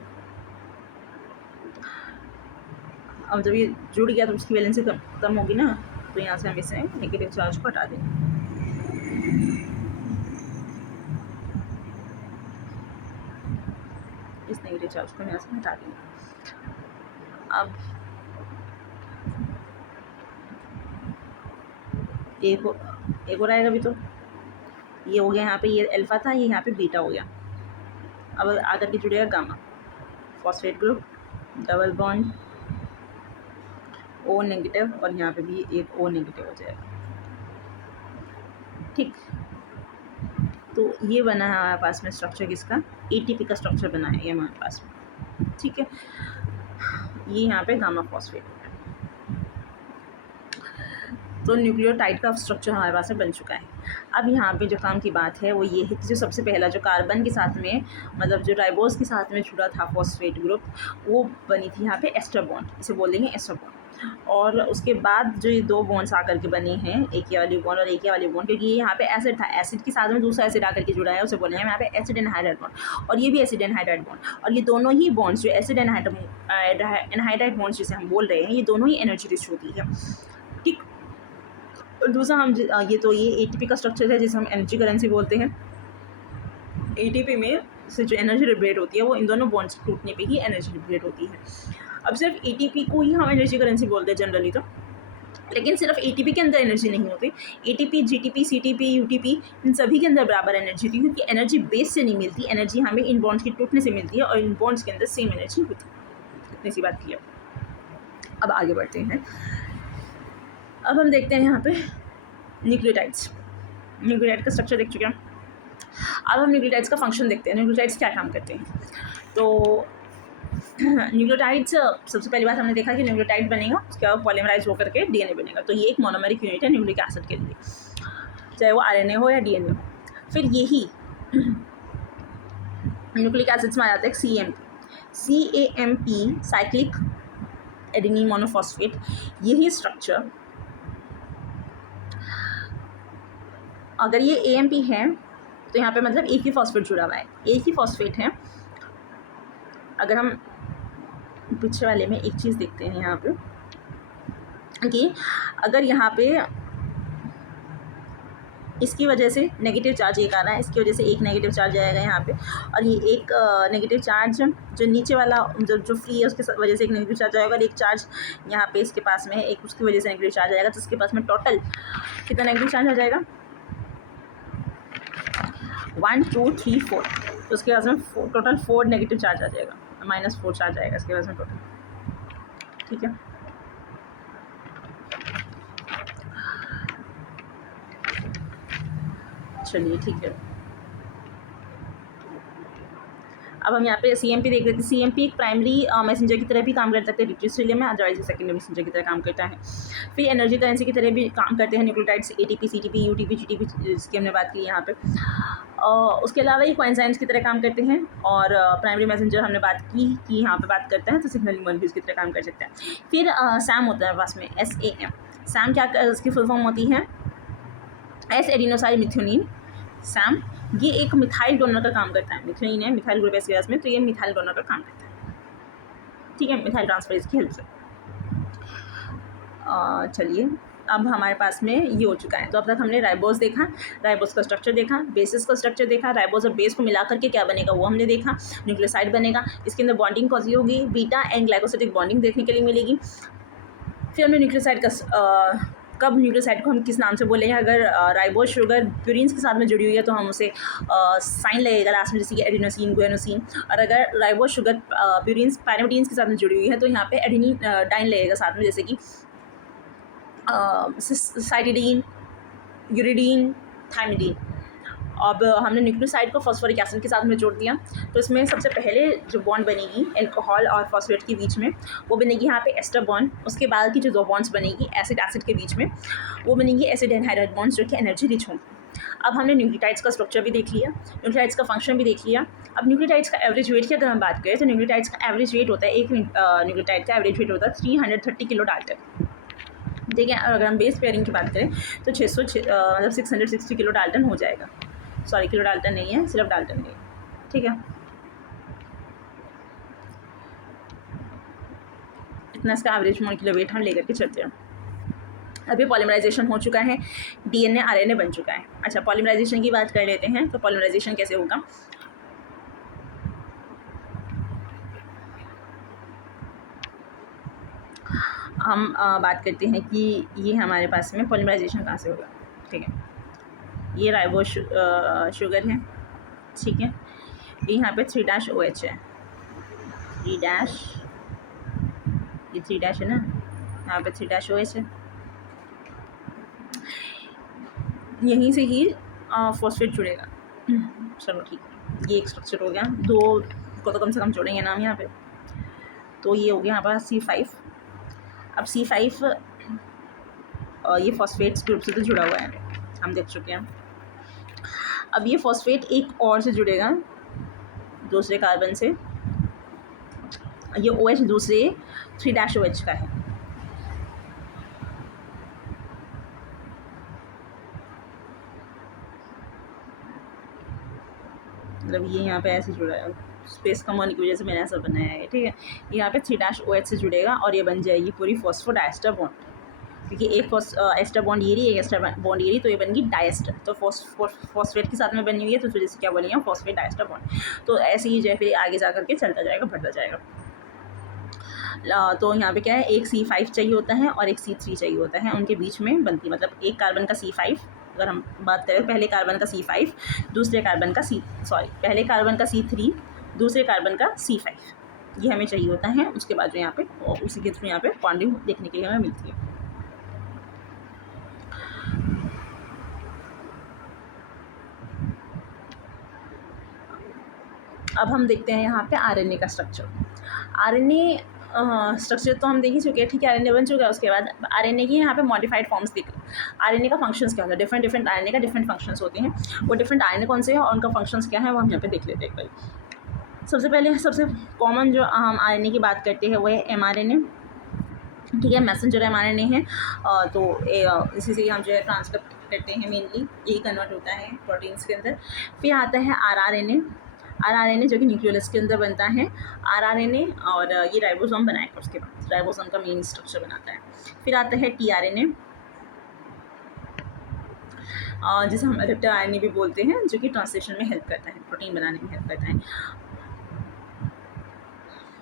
अब जब ये जुड़ गया तो उसकी वैलेंसी कम होगी ना, तो यहाँ से हम इसे नेगेटिव चार्ज को हटा देंगे। इस नेगेटिव चार्ज को यहाँ से हटा देंगे। अब एक और आएगा भी, तो ये हो गया यहाँ पे, ये अल्फा था, ये यहाँ पे बीटा हो गया। अब आकर के जुड़ेगा gamma, phosphate group, double bond, O negative, और यहाँ पे भी एक O नेगेटिव हो जाएगा। ठीक, तो ये बना है हमारे पास में स्ट्रक्चर किसका, ATP का स्ट्रक्चर बना है ये हमारे पास में। ठीक है, ये यहाँ पे गामा फॉस्फेट। तो न्यूक्लियोटाइड का स्ट्रक्चर हमारे पास में बन चुका है। अब यहाँ पे जो काम की बात है वो ये है कि जो सबसे पहला जो कार्बन के साथ में, मतलब जो राइबोज के साथ में जुड़ा था फॉस्फेट ग्रुप, वो बनी थी यहाँ पे एस्टर बॉन्ड, इसे बोलेंगे एस्टर बॉन्ड। और उसके बाद जो ये 2 बॉन्ड्स आकर के बने हैं, एक ये वाली बॉन्ड और एक ये वाली बॉन्ड, क्योंकि ये यहाँ पे एसिड था, एसिड के साथ में दूसरा एसिड आकर के जुड़ा है, उसे बोलेंगे यहाँ पे एसिड एनहाइड्राइड बॉन्ड। और ये भी एसिड एनहाइड्राइड बॉन्ड, और ये दोनों ही बॉन्ड्स जो एसिड एनहाइड्राइड बॉन्ड्स जिसे हम बोल रहे हैं, ये दोनों ही एनर्जी रिच होती है। ठीक, और दूसरा ये एटीपी का स्ट्रक्चर है जिसे हम एनर्जी करेंसी बोलते हैं। एटीपी में से जो एनर्जी लिबरेट होती है वो इन दोनों बॉन्ड्स टूटने पे ही एनर्जी लिबरेट होती है। अब सिर्फ एटीपी को ही हम एनर्जी करेंसी बोलते हैं जनरली तो, लेकिन सिर्फ एटीपी के अंदर एनर्जी नहीं होती। एटीपी, जीटीपी, सीटीपी, यूटीपी इन सभी के अंदर बराबर एनर्जी होती है, क्योंकि एनर्जी बेस से नहीं मिलती, एनर्जी हमें इन बॉन्ड्स के टूटने से मिलती है और इन बॉन्ड्स के अंदर सेम एनर्जी होती है। इतनी सी बात की है। अब आगे बढ़ते हैं। अब हम देखते हैं यहाँ पे न्यूक्लियोटाइड्स। न्यूक्लियोटाइड का स्ट्रक्चर देख चुके हैं। अब हम न्यूक्लियोटाइड्स का फंक्शन देखते हैं, न्यूक्लियोटाइड्स क्या काम करते हैं। तो न्यूक्लियोटाइड्स, सबसे पहली बात हमने देखा कि न्यूक्लियोटाइड बनेगा, उसके बाद पॉलीमराइज होकर के डीएनए बनेगा। तो ये एक मोनोमेरिक यूनिट है न्यूक्लिक एसिड के लिए, चाहे वो आरएनए हो या डीएनए हो। फिर यही न्यूक्लिक एसिड्स में आ जाता है CAMP, साइक्लिक एडेनिन मोनोफॉस्फेट। यही स्ट्रक्चर, अगर ये AMP है तो यहाँ पे मतलब एक ही फॉस्फेट जुड़ा हुआ है, एक ही फॉस्फेट है। अगर हम पीछे वाले में एक चीज़ देखते हैं यहाँ पे कि अगर यहाँ पे इसकी वजह से नेगेटिव चार्ज एक आ रहा है, इसकी वजह से एक नेगेटिव चार्ज आएगा यहाँ पे, और ये एक नेगेटिव चार्ज जो नीचे वाला जो फ्री है उसके वजह से एक नेगेटिव चार्ज आएगा, और एक चार्ज यहाँ पे इसके पास में है, एक उसकी वजह से नेगेटिव चार्ज आएगा। तो इसके पास में टोटल कितना नेगेटिव चार्ज आ जाएगा? 1 2 3 4। तो उसके पास में टोटल 4 नेगेटिव चार्ज आ जाएगा, -4 चार्ज आएगा इसके पास में टोटल। ठीक है, चलिए ठीक है। अब हम यहाँ पे CMP देख रहे थे। CMP एक प्राइमरी मैसेंजर की तरह भी काम कर सकते हैं रिट्रीसिलियम में, अदरवाइज सेकेंडरी मैसेंजर की तरह काम करता है। फिर एनर्जी करेंसी की तरह भी काम करते हैं nucleotides, ATP, CTP, UTP, GTP, जिसकी हमने बात की यहाँ पे। उसके अलावा ये कोएंजाइम्स की तरह काम करते हैं, और प्राइमरी मैसेंजर हमने बात की कि यहाँ पे बात करते हैं तो सिग्नलिंग मॉलिक्यूल्स की तरह काम कर सकते हैं। फिर SAM होता है पास में, SAM। SAM क्या, उसकी फुल फॉर्म होती है एस एडिनोसाइल मिथ्योनिन। SAM ये एक मिथाइल डोनर का काम करता है। मिथ्योनिन है मिथाइल ग्रुप एस गैस में, तो ये मिथाइल डोनर का काम करता है। ठीक है, मिथाइल ट्रांसफरेज की हेल्प से। चलिए, अब हमारे पास में ये हो चुका है। तो अब तक हमने राइबोस देखा, राइबोस का स्ट्रक्चर देखा, बेसिस का स्ट्रक्चर देखा, राइबोस और बेस को मिला करके क्या बनेगा वो हमने देखा। न्यूक्लियोसाइड बनेगा, इसके अंदर बॉन्डिंग कौन सी होगी, बीटा एंड ग्लाइकोसिडिक बॉन्डिंग देखने के लिए मिलेगी। फिर हमने न्यूक्लियोसाइड का कब न्यूक्लियोसाइड को हम किस नाम से बोलेंगे, अगर राइबोस शुगर प्यूरिन्स के साथ में जुड़ी हुई है तो हम उसे साइन लगेगा लास्ट में, जैसे कि एडिनोसिन, गुएनोसिन। और अगर राइबोस शुगर प्यूरिन्स पैरामीडीन्स के साथ में जुड़ी हुई है तो यहाँ पे एडिनिन डाइन लगेगा साथ में, जैसे कि साइटिडीन, यूरिडीन, थाइमिडीन। अब हमने न्यूक्लियोसाइड को फॉस्फोरिक एसिड के साथ में जोड़ दिया, तो इसमें सबसे पहले जो बॉन्ड बनेगी अल्कोहल और फॉस्फेट के बीच में वो बनेगी यहाँ पे एस्टर बॉन्ड। उसके बाद की जो 2 बॉन्ड्स बनेगी एसिड एसिड के बीच में वो बनेगी एसिड एनहाइड्राइड बॉन्ड्स, जो कि एनर्जी रिच होंगी। अब हमने न्यूक्लियोटाइड्स का स्ट्रक्चर भी देख लिया, न्यूक्लियोटाइड्स का फंक्शन भी देख लिया। अब न्यूक्लियोटाइड्स का एवरेज वेट की अगर हम बात करें तो न्यूक्लियोटाइड्स का एवरेज वेट होता है, एक न्यूक्लियोटाइड का एवरेज वेट होता है 330 किलो डाल्टन। ठीक है, और अगर हम बेस पेयरिंग की बात करें तो 660 किलो डाल्टन हो जाएगा। सॉरी, किलो डाल्टन नहीं है, सिर्फ डाल्टन नहीं है। ठीक है, इतना इसका एवरेज मोलिकुलर वेट हम लेकर के चलते हैं। अभी पॉलीमराइजेशन हो चुका है, DNA RNA बन चुका है। अच्छा, पॉलीमराइजेशन की बात कर लेते हैं। तो पॉलीमराइजेशन कैसे होगा, हम बात करते हैं कि ये हमारे पास में पॉलीमराइजेशन कहाँ से होगा। ठीक है, ये राइबोस शुगर है। ठीक है, यहाँ पे 3' है, 3' ये 3' है ना, यहाँ पे 3' है। यहीं से ही फॉस्फेट जुड़ेगा। चलो ठीक है, ये एक स्ट्रक्चर हो गया। 2 को तो कम से कम जोड़ेंगे नाम यहाँ पे। तो ये हो गया यहाँ पर C5। अब C5 ये फॉस्फेट्स ग्रुप से तो जुड़ा हुआ है, हम देख चुके हैं। अब ये फॉस्फेट एक और से जुड़ेगा, दूसरे कार्बन से। ये OH दूसरे 3' का है। मतलब ये यहाँ पे ऐसे जुड़ा है, स्पेस कम होने की वजह से मैंने ऐसा बनाया है। ठीक है, यहाँ पे 3' OH से जुड़ेगा और ये बन जाएगी पूरी फॉस्फोडाइस्टर बॉन्ड। क्योंकि एक एस्टर बॉन्ड ये रही, एक एस्टर बॉन्ड ये रही, तो ये बन गई डाइएस्टर। तो फॉस्फेट के साथ में बनी हुई है, तो इस वजह से क्या बोलेंगे हम, फॉस्फेट डाइएस्टर बॉन्ड। तो ऐसे ही जो है फिर आगे जा करके चलता जाएगा, बढ़ता जाएगा। तो यहाँ पे क्या है, एक C5 चाहिए होता है और एक C3 चाहिए होता है, उनके बीच में बनती, मतलब एक कार्बन का C5, अगर हम बात करें पहले कार्बन का C5, दूसरे कार्बन का पहले कार्बन का C3, दूसरे कार्बन का C5, ये हमें चाहिए होता है। उसके बाद जो यहाँ पे उसी के थ्रू यहाँ पे बॉन्डिंग देखने के लिए हमें मिलती है। अब हम देखते हैं यहाँ पे आरएनए का स्ट्रक्चर। आरएनए स्ट्रक्चर तो हम देख ही चुके हैं, ठीक है, आरएनए बन चुका है। उसके बाद आरएनए की यहाँ पे मॉडिफाइड फॉर्म्स देख। आरएनए का फंक्शंस क्या होता है, डिफरेंट आरएनए का डिफरेंट फंक्शंस होते हैं। वो डिफरेंट आरएनए कौन से हैं और उनका फंक्शंस क्या है, वो हम यहाँ पे देख लेते हैं एक बार। सबसे पहले सबसे कॉमन जो हम आरएनए की बात करते हैं वो है एमआरएनए, ठीक है, मैसेंजर एमआरएनए है। तो इसी से हम जो है ट्रांसक्रिप्ट करते हैं, मेनली यही कन्वर्ट होता है प्रोटीन्स के अंदर। फिर आता है आरआरएनए जो कि न्यूक्लियोलस के अंदर बनता है, आरआरएनए, और ये राइबोसोम बनाएगा। उसके बाद राइबोसोम का मेन स्ट्रक्चर बनाता है। फिर आता है टीआरएनए, जिसे हम एडेप्टर आरएनए भी बोलते हैं, जो कि ट्रांसलेशन में हेल्प करता है, प्रोटीन बनाने में हेल्प करता है।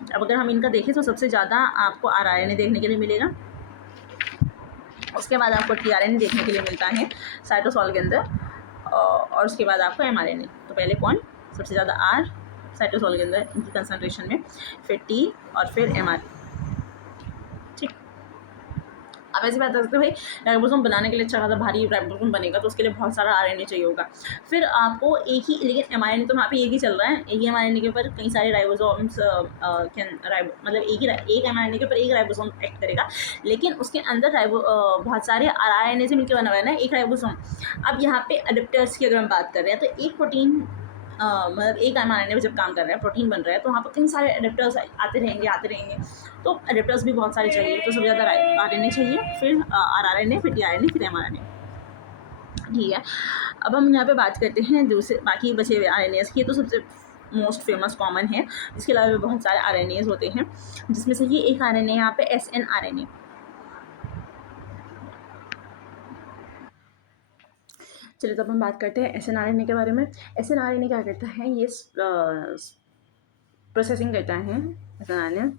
अब अगर हम इनका देखें तो सबसे ज़्यादा आपको आरआरएनए देखने के लिए मिलेगा। उसके बाद आपको टीआरएनए देखने के लिए मिलता है साइटोसॉल के अंदर, और उसके बाद आपको एमआरएनए। तो पहले कौन, सबसे ज़्यादा आर साइटोसॉल के अंदर इनकी कंसंट्रेशन में, फिर टी और फिर एमआरएनए, ठीक। अब ऐसी बात करते हैं भाई, राइबोसोम बनाने के लिए अच्छा खासा भारी राइबोसोम बनेगा, तो उसके लिए बहुत सारा आरएनए चाहिए होगा। फिर आपको एक ही, लेकिन एमआरएनए तो वहाँ पे एक ही चल रहा है, एक ही एमआरएनए के ऊपर कई सारे राइबोसोम्स, मतलब एक एमआरएनए के ऊपर एक राइबोसोम एक्ट करेगा, लेकिन उसके अंदर बहुत सारे आरएनए से मिलकर बना हुआ है ना एक राइबोसोम। अब यहाँ पे अडेप्टर्स की अगर हम बात कर रहे हैं, तो एक प्रोटीन मतलब एक एमआरएनए में जब काम कर रहा है, प्रोटीन बन रहा है, तो वहाँ पर कई सारे अडेप्टर्स आते रहेंगे, तो अडेप्टर्स भी बहुत सारे चाहिए। तो सबसे ज़्यादा आरएनए चाहिए, फिर आरआरएनए, फिर टीआरएनए, फिर एमआरएनए, ठीक है। अब हम यहाँ पे बात करते हैं दूसरे बाकी बचे हुए आरएनएस की। तो सबसे मोस्ट फेमस कॉमन है, इसके अलावा भी बहुत सारे आरएनएस होते हैं, जिसमें से ये एक आरएनए यहाँ पे एसएनआरएनए। चलिए, तो अब हम बात करते हैं एसएनआरएनए के बारे में। एसएनआरएनए क्या करता है, ये प्रोसेसिंग करता है एसएनआरएनए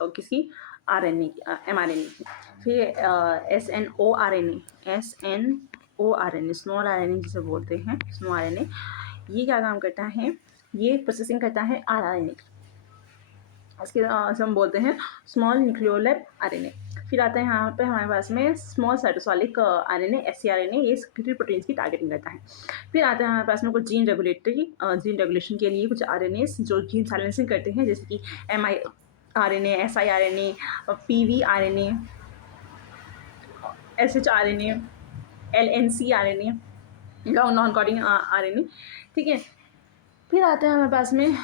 और किसकी, आरएनए की, एमआरएनए की। फिर एसएनओआरएनए, स्मॉल आरएनए जिसे बोलते हैं, स्मॉल आरएनए, ये क्या काम करता है, ये प्रोसेसिंग करता है आरआरएनए, इसके हम बोलते हैं स्मॉल न्यूक्लियोलर आरएनए। फिर आता है यहाँ पे हमारे पास में स्मॉल साइटोसॉलिक आरएनए, एससीआरएनए, ये सिक्रेटरी प्रोटीन्स की टारगेटिंग करता है। फिर आता है हमारे पास में कुछ जीन रेगुलेशन के लिए कुछ आरएनए जो जीन साइलेंसिंग करते हैं, जैसे कि एमआईआरएनए, एसआईआरएनए, पीवीआरएनए, एसएचआरएनए, एलएनसीआरएनए, लॉन्ग नॉन कोडिंग आरएनए, ठीक है। फिर आता है हमारे पास में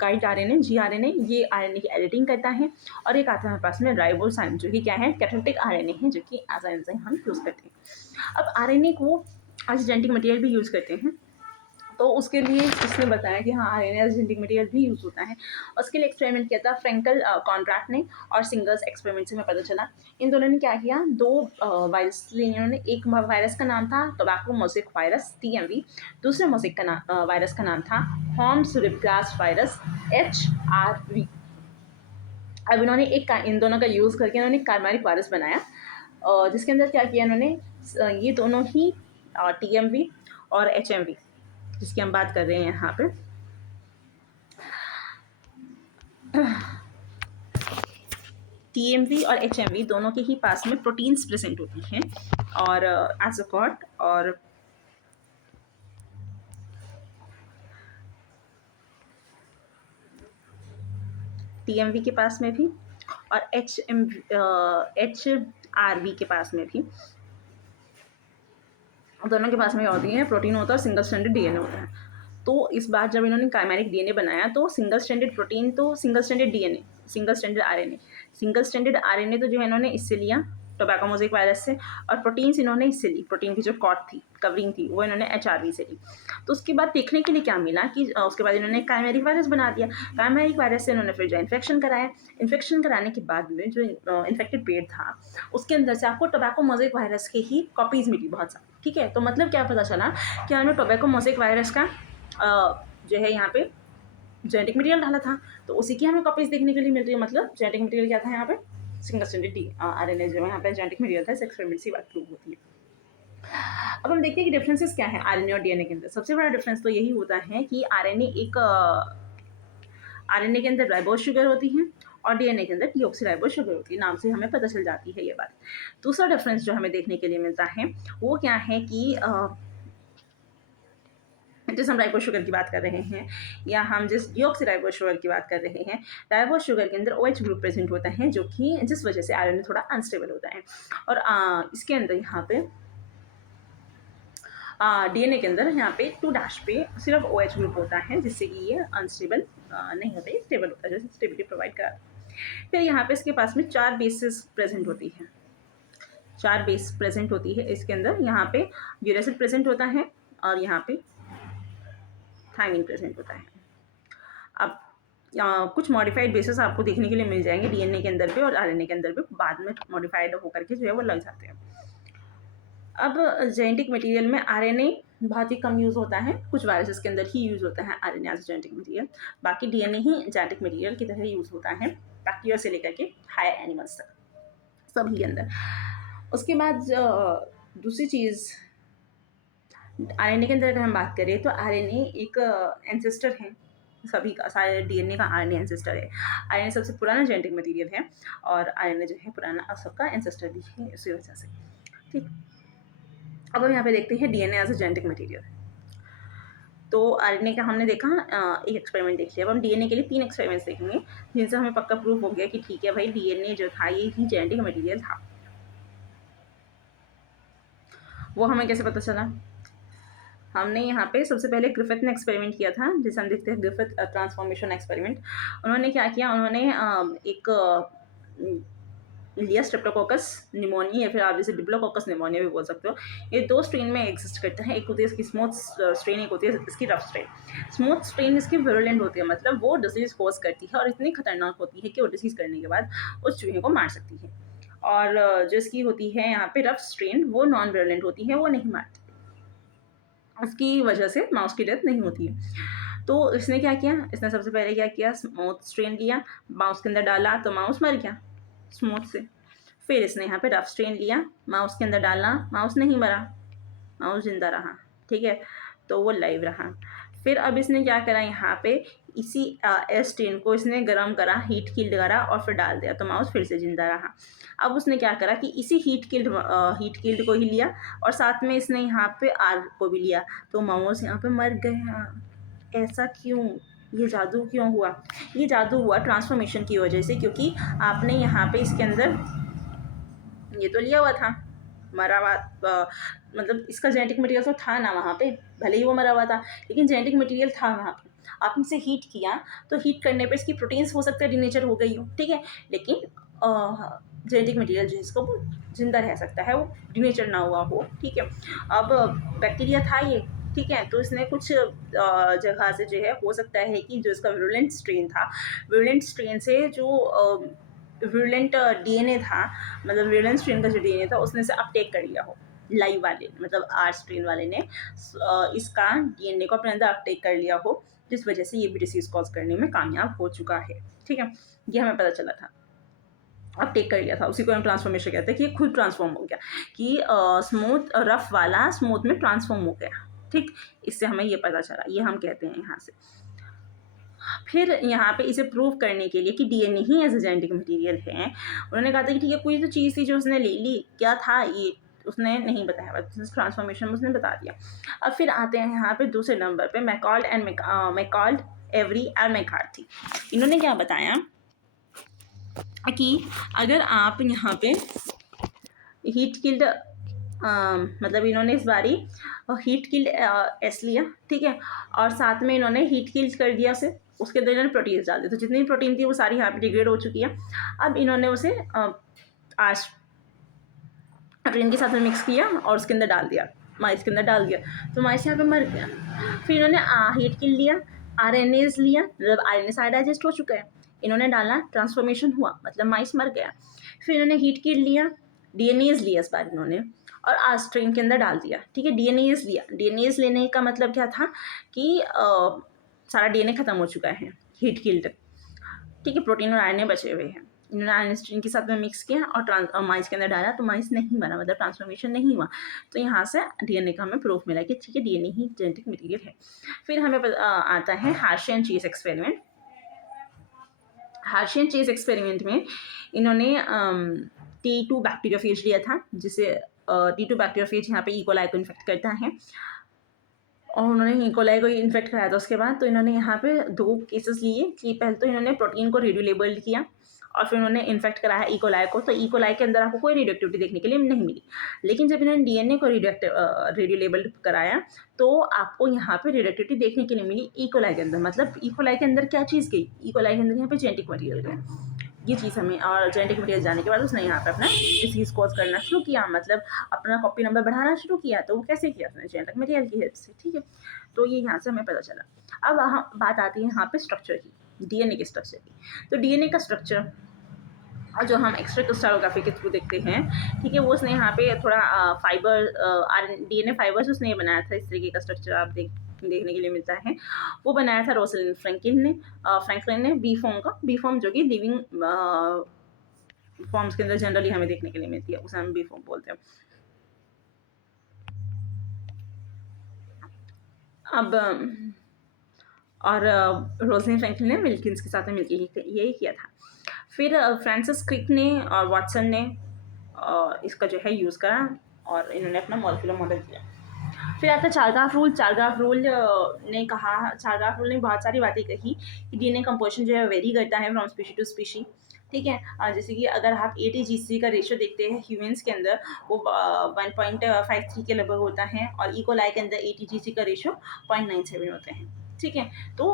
गाइड आरएनए, जीआरएनए, ये आरएनए की एडिटिंग करता है। और एक आता है हमारे पास में राइबोसाइम, जो कि क्या है, कैटालिटिक आरएनए है, जो कि एज ए एंजाइम हम यूज़ करते हैं। अब आरएनए को एज जेनेटिक मटेरियल भी यूज़ करते हैं, तो उसके लिए इसने बताया कि हाँ, आरएनए एज जेनेटिक मटेरियल भी यूज़ होता है। उसके लिए एक्सपेरिमेंट किया था फ्रैंकल कॉन्ट्रैक्ट ने, और सिंगर्स एक्सपेरिमेंट से हमें पता चला। इन दोनों ने क्या किया, दो वायरस लिए इन्होंने। एक वायरस का नाम था टोबैको मोज़ेक वायरस, TMV। दूसरे मोज़ेक का वायरस का नाम था हॉर्म्स रिब्लास्ट वायरस, HRV। अब इन्होंने इन दोनों का यूज़ करके इन्होंने कार्बानिक वायरस बनाया, जिसके अंदर क्या किया इन्होंने, ये दोनों ही TMV और HMV, जिसकी हम बात कर रहे हैं यहाँ पे, TMV और HMV दोनों के ही पास में प्रोटीन्स प्रेजेंट होती हैं, और एज़ोकॉट और TMV के पास में भी, और HRV के पास में भी, दोनों के पास में होती है, प्रोटीन होता है और सिंगल स्ट्रैंडेड DNA होता है। तो इस बार जब इन्होंने काइमेरिक DNA बनाया, तो सिंगल स्ट्रैंडेड प्रोटीन तो single stranded DNA, single stranded RNA, single stranded RNA तो जो है इन्होंने इससे लिया, टोबैको मोज़ेक वायरस से, और प्रोटीन्स इन्होंने इससे ली, प्रोटीन की जो कॉट थी, कवरिंग थी, वो इन्होंने एचआरवी से ली। तो उसके बाद देखने के लिए क्या मिला कि उसके बाद इन्होंने काइमेरिक वायरस बना दिया। काइमेरिक वायरस से इन्होंने फिर जो इन्फेक्शन कराया, इन्फेक्शन कराने के बाद में जो इन्फेक्टेड पेड़ था उसके अंदर से आपको टोबैको मोज़ेक वायरस के ही कॉपीज़ मिली बहुत सारी, ठीक है। तो मतलब क्या पता चला कि हमें टोबैको मोज़ेक वायरस का जो है यहाँ पे जेनेटिक मटेरियल डाला था, तो उसी की हमें कॉपीज़ देखने के लिए मिल रही है। मतलब जेनेटिक मटेरियल क्या था यहाँ पे, सिंगल स्ट्रैंडेड आरएनए जो है यहाँ पे जेनेटिक मटेरियल था। इस एक्सपेरिमेंट से बात प्रूव होती है। अब हम देखते हैं कि डिफरेंसेस क्या है आरएनए और डीएनए के अंदर। सबसे बड़ा डिफरेंस तो यही होता है कि आरएनए के अंदर राइबोज शुगर होती है और डीएनए के अंदर डीऑक्सीराइबोज शुगर होती है। नाम से हमें पता चल जाती है ये बात। दूसरा डिफरेंस जो हमें देखने के लिए मिलता है वो क्या है कि जिस हम राइबोज शुगर की बात कर रहे हैं या हम जिस डीऑक्सीराइबोज शुगर की बात कर रहे हैं, राइबोज शुगर के अंदर OH ग्रुप प्रेजेंट होता है, जो कि जिस वजह से आरएनए थोड़ा अनस्टेबल होता है। और इसके अंदर यहाँ पे डीएनए के अंदर यहाँ पे 2' पे सिर्फ OH ग्रुप होता है, जिससे कि ये अनस्टेबल नहीं होता है, स्टेबल होता है, जैसे स्टेबिलिटी प्रोवाइड करा। फिर यहाँ पे इसके पास में 4 बेसेस प्रेजेंट होती है, 4 बेस प्रेजेंट होती है इसके अंदर। यहाँ पे यूरेसिल प्रेजेंट होता है और यहाँ पे थायमिन प्रेजेंट होता है। अब कुछ मॉडिफाइड बेसिस आपको देखने के लिए मिल जाएंगे डीएनए के अंदर पे और आरएनए के अंदर पे, बाद में मॉडिफाइड होकर के जो है वो लग जाते हैं। अब जेनेटिक मटेरियल में आरएनए बहुत ही कम यूज़ होता है, कुछ वायरसेस के अंदर ही यूज़ होता है आरएनए एज जेनेटिक मटेरियल। बाकी डीएनए ही जेनेटिक मटेरियल की तरह यूज़ होता है, बैक्टीरिया से लेकर के हायर एनिमल्स तक सभी के अंदर। उसके बाद दूसरी चीज़, आरएनए के अंदर अगर हम बात करें तो आरएनए एक एंसेस्टर है सभी का, सारे डीएनए का आरएनए एंसेस्टर है। आरएनए सबसे पुराना जेनेटिक मटेरियल है और आरएनए जो है पुराना सबका एंसेस्टर भी है इसी वजह से, ठीक। अब हम यहाँ पे देखते हैं DNA as a genetic material. तो आरएनए का हमने देखा, एक एक्सपेरिमेंट देख लिया। अब हम डीएनए के लिए 3 एक्सपेरिमेंट्स देखेंगे जिनसे हमें पक्का प्रूफ हो गया कि ठीक है भाई, डीएनए जो था ये ही जेनेटिक मटेरियल था। वो हमें कैसे पता चला? हमने यहाँ पे सबसे पहले ग्रिफिथ ने एक्सपेरिमेंट किया था, जिसे हम देखते हैं ग्रिफिथ ट्रांसफॉर्मेशन एक्सपेरिमेंट। उन्होंने क्या किया, उन्होंने एक लिया स्ट्रेप्टोकोकस निमोनिया, या फिर आप जैसे डिप्लोकोकस निमोनिया भी बोल सकते हो। ये 2 स्ट्रेन में एग्जिस्ट करते हैं, एक होती है इसकी स्मूथ स्ट्रेन, एक होती है इसकी रफ स्ट्रेन। स्मूथ स्ट्रेन इसकी विरुलेंट होती है, मतलब वो डिसीज़ कॉज करती है और इतनी खतरनाक होती है कि वो डिसीज़ करने के बाद उस चूहे को मार सकती है। और जो इसकी होती है यहाँ पे रफ स्ट्रेन, वो नॉन विरुलेंट होती है, वो नहीं मारती, उसकी वजह से माउस की डेथ नहीं होती है। तो इसने क्या किया, इसने सबसे पहले क्या किया, स्मूथ स्ट्रेन लिया, माउस के अंदर डाला तो माउस मर गया स्मूथ से। फिर इसने यहाँ पे रफ स्ट्रेन लिया, माउस के अंदर डाला, माउस नहीं मरा, माउस जिंदा रहा, ठीक है, तो वो लाइव रहा। फिर अब इसने क्या करा, यहाँ पे इसी स्ट्रेन को इसने गर्म करा, हीट किल्ड करा और फिर डाल दिया, तो माउस फिर से जिंदा रहा। अब उसने क्या करा कि इसी हीट किल्ड को ही लिया और साथ में इसने यहाँ पे आर को भी लिया, तो माउस यहाँ पे मर गया। ऐसा क्यों? ये जादू क्यों हुआ? ये जादू हुआ ट्रांसफॉर्मेशन की वजह से, क्योंकि आपने यहाँ पे इसके अंदर ये तो लिया हुआ था मरा हुआ, मतलब इसका जेनेटिक मटेरियल तो था ना वहाँ पे, भले ही वो मरा हुआ था लेकिन जेनेटिक मटेरियल था वहाँ पे। आपने इसे हीट किया तो हीट करने पे इसकी प्रोटीन्स हो सकता है डीनेचर हो गई हो, ठीक है, लेकिन जेनेटिक मटेरियल जो है इसको वो जिंदा रह सकता है, वो डीनेचर ना हुआ हो, ठीक है। अब बैक्टीरिया था ये, ठीक है, तो इसने कुछ जगह से जो है हो सकता है कि जो इसका विरुलेंट स्ट्रेन था, विरुलेंट स्ट्रेन से जो विरुलेंट डीएनए था, मतलब विरुलेंट स्ट्रेन का जो डीएनए था उसने से अपटेक कर लिया हो, लाइव वाले मतलब आर स्ट्रेन वाले ने इसका डीएनए को अपने अंदर अपटेक कर लिया हो, जिस वजह से ये भी डिसीज कॉज करने में कामयाब हो चुका है, ठीक है। ये हमें पता चला था, अपटेक कर लिया था, उसी को हम ट्रांसफॉर्मेशन कहते हैं कि ये खुद ट्रांसफॉर्म हो गया, कि स्मूथ रफ वाला स्मूथ में ट्रांसफॉर्म हो गया, ठीक। इससे हमें ये पता चला, ये हम कहते हैं यहाँ से। फिर यहाँ पे इसे प्रूव करने के लिए कि डीएनए ही एज ए जेनेटिक मटेरियल है, उन्होंने कहा था कि ठीक है, कोई तो चीज़ थी जो उसने ले ली, क्या था ये उसने नहीं बताया, बस ट्रांसफॉर्मेशन उसने बता दिया। अब फिर आते हैं यहाँ पे दूसरे नंबर पे मैकॉल्ड, एवरी और मैकार्थी। इन्होंने क्या बताया कि अगर आप यहाँ पे हीट किल्ड मतलब इन्होंने इस बारी हीट किल्ड एस लिया, ठीक है, और साथ में इन्होंने हीट किल्ड कर दिया उसे, उसके अंदर इन्होंने प्रोटीन्स डाल दिए, तो जितनी भी प्रोटीन थी वो सारी यहाँ पे डिग्रेड हो चुकी है। अब इन्होंने उसे ट्रेन के साथ में मिक्स किया और उसके अंदर डाल दिया, माइस के अंदर डाल दिया, तो माइस यहाँ पे मर गया। फिर इन्होंने हीट किल लिया, आरएनएज लिया, मतलब आरएनए सारा डाइजेस्ट हो चुका है, इन्होंने डाला, ट्रांसफॉर्मेशन हुआ, मतलब माइस मर गया। फिर इन्होंने हीट किल लिया, डीएनएज लिया इस बार इन्होंने, और आज ट्रेन के अंदर डाल दिया, ठीक है। डीएनएज लिया, डीएनएज लेने का मतलब क्या था कि सारा डीएनए खत्म हो चुका है, हीट किल्ड, ठीक है, प्रोटीन और आरएनए बचे हुए हैं। इन्होंने आयनिस्टीन के साथ में मिक्स किया और माइस के अंदर डाला, तो माइस नहीं बना, मतलब ट्रांसफॉर्मेशन नहीं हुआ। तो यहाँ से डीएनए का हमें प्रूफ मिला कि ठीक है, डीएनए ही जेनेटिक मटेरियल है। फिर हमें आता है Hershey and Chase experiment. Hershey and Chase experiment में इन्होंने T2 बैक्टीरियोफेज लिया था, जिसे T2 बैक्टीरियोफेज यहाँ पे इकोलाई को इन्फेक्ट करता है, और उन्होंने इकोलाई को इन्फेक्ट कराया था। उसके बाद तो इन्होंने यहाँ पे 2 केसेस लिए कि पहले तो इन्होंने प्रोटीन को रेडियो लेबल्ड किया और फिर उन्होंने इन्फेक्ट कराया इकोलाई को। तो इकोलाई के अंदर आपको कोई रेडियो एक्टिविटी देखने के लिए नहीं मिली, लेकिन जब इन्होंने डीएनए को रेडियो लेबल्ड कराया तो आपको यहाँ पे रेडियो एक्टिविटी देखने के लिए मिली इकोलाई के अंदर। मतलब इकोलाई के अंदर क्या चीज़ गई, इकोलाई के अंदर यहाँ पे जेनेटिक मटीरियल गया, ये चीज़ हमें, और जेनेटिक मटीरियल जाने के बाद उसने यहाँ पे अपना डिसीज़ कॉज करना शुरू किया, मतलब अपना कॉपी नंबर बढ़ाना शुरू किया। तो वो कैसे किया उसने, जेनेटिक मटीरियल की हेल्प से, ठीक है। तो ये यहाँ से हमें पता चला। अब वहाँ बात आती है यहाँ पे स्ट्रक्चर की, डीएनए के स्ट्रक्चर की। तो डीएनए का स्ट्रक्चर जो हम एक्सरे क्रिस्टलोग्राफी के थ्रू देखते हैं, ठीक है, वो उसने यहाँ पे थोड़ा फाइबर डीएनए फाइबर्स उसने बनाया था, इस तरीके का स्ट्रक्चर आप देखने के लिए मिलता है। वो बनाया था रोसलिन फ्रैंकलिन ने बी फॉर्म जो कि लिविंग फॉर्म्स के अंदर जनरली हमें देखने के लिए मिलती है, उसे हम बी फॉर्म बोलते हैं। अब और रोसलिन फ्रैंकलिन ने विल्किंस के साथ में मिलकर यही किया था। फिर फ्रांसिस क्रिक ने और वाटसन ने इसका जो है यूज़ करा और इन्होंने अपना मॉलिक्यूलर मॉडल किया। फिर आता है चारग्राफ रूल। चारग्राफ रूल ने बहुत सारी बातें कही कि डीएनए कंपोजिशन जो है वेरी करता है फ्रॉम स्पीशी टू स्पीशी, ठीक है। जैसे कि अगर आप ATGC का रेशियो देखते हैं ह्यूमंस के अंदर, वो 1.53 के लगभग होता है, और इकोलाई के अंदर ATGC का रेशियो 0.97 होते हैं, ठीक है। तो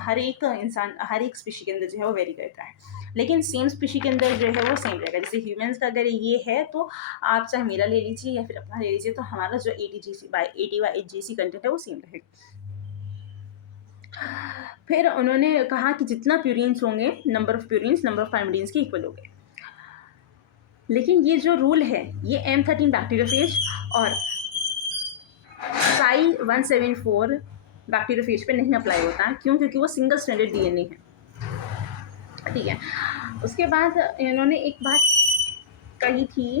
हर एक स्पीशी के अंदर जो है वो वेरी करता है, लेकिन सेम स्पीशी के अंदर जो है वो सेम रहेगा। जैसे ह्यूमंस का अगर ये है तो आप चाहे मेरा ले लीजिए या फिर अपना ले लीजिए, तो हमारा जो ATGC कंटेंट है वो सेम रहेगा। फिर उन्होंने कहा कि जितना प्यूरिन्स होंगे, नंबर ऑफ पाइरिमिडीन्स के इक्वल हो गए। लेकिन ये जो रूल है ये M13 बैक्टीरियोफेज और साई 174 बैक्टीरियोफेज पे नहीं अप्लाई होता है। क्यों? क्योंकि वो सिंगल स्ट्रैंडेड डीएनए है, ठीक है। उसके बाद इन्होंने एक बात कही थी,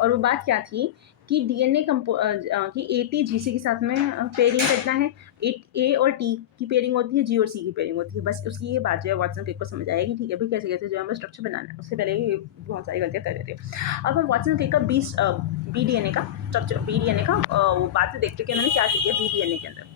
और वो बात क्या थी कि डीएनए की ATGC के साथ में पेयरिंग करना है, A और T की पेयरिंग होती है, G और C की पेयरिंग होती है। बस उसकी ये बात जो है वाटसन क्रिक को समझ आएगी, ठीक है भाई, कैसे कैसे जो हमें स्ट्रक्चर बनाना है। उससे पहले ही बहुत सारी गलतियाँ कर रहे थे। अब हम वाटसन क्रिक का बी डीएनए का स्ट्रक्चर, बी डीएनए का वो बात देखते कि उन्होंने क्या किया बी डीएनए के अंदर,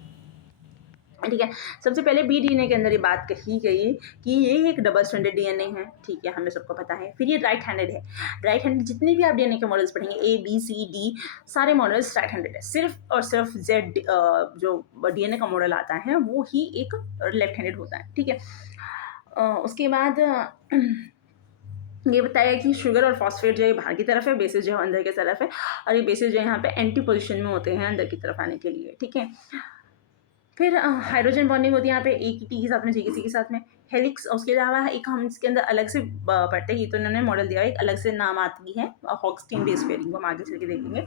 ठीक है। सबसे पहले बी डीएनए के अंदर ये बात कही गई कि ये एक डबल स्ट्रैंडेड डीएनए है, ठीक है, हमें सबको पता है। फिर ये राइट हैंडेड है। राइट हैंडेड जितने भी आप डीएनए के मॉडल्स पढ़ेंगे ABCD सारे मॉडल्स राइट हैंडेड है। सिर्फ और सिर्फ Z जो डीएनए का मॉडल आता है वो ही एक लेफ्ट हैंडेड होता है, ठीक है। उसके बाद ये बताया कि शुगर और फॉस्फेट जो है बाहर की तरफ है, बेसिस जो है अंदर की तरफ है, और ये बेसिस जो है यहाँ पे एंटी पोजिशन में होते हैं अंदर की तरफ आने के लिए, ठीक है। फिर हाइड्रोजन बॉन्डिंग होती है यहाँ पे T के साथ में, G के साथ में, हेलिक्स। उसके अलावा एक हम इसके अंदर अलग से पढ़ते हैं, ये तो इन्होंने मॉडल दिया है, एक अलग से नाम आती है हॉक्सटीन बेस पेयरिंग, को हम आगे चल के देखेंगे।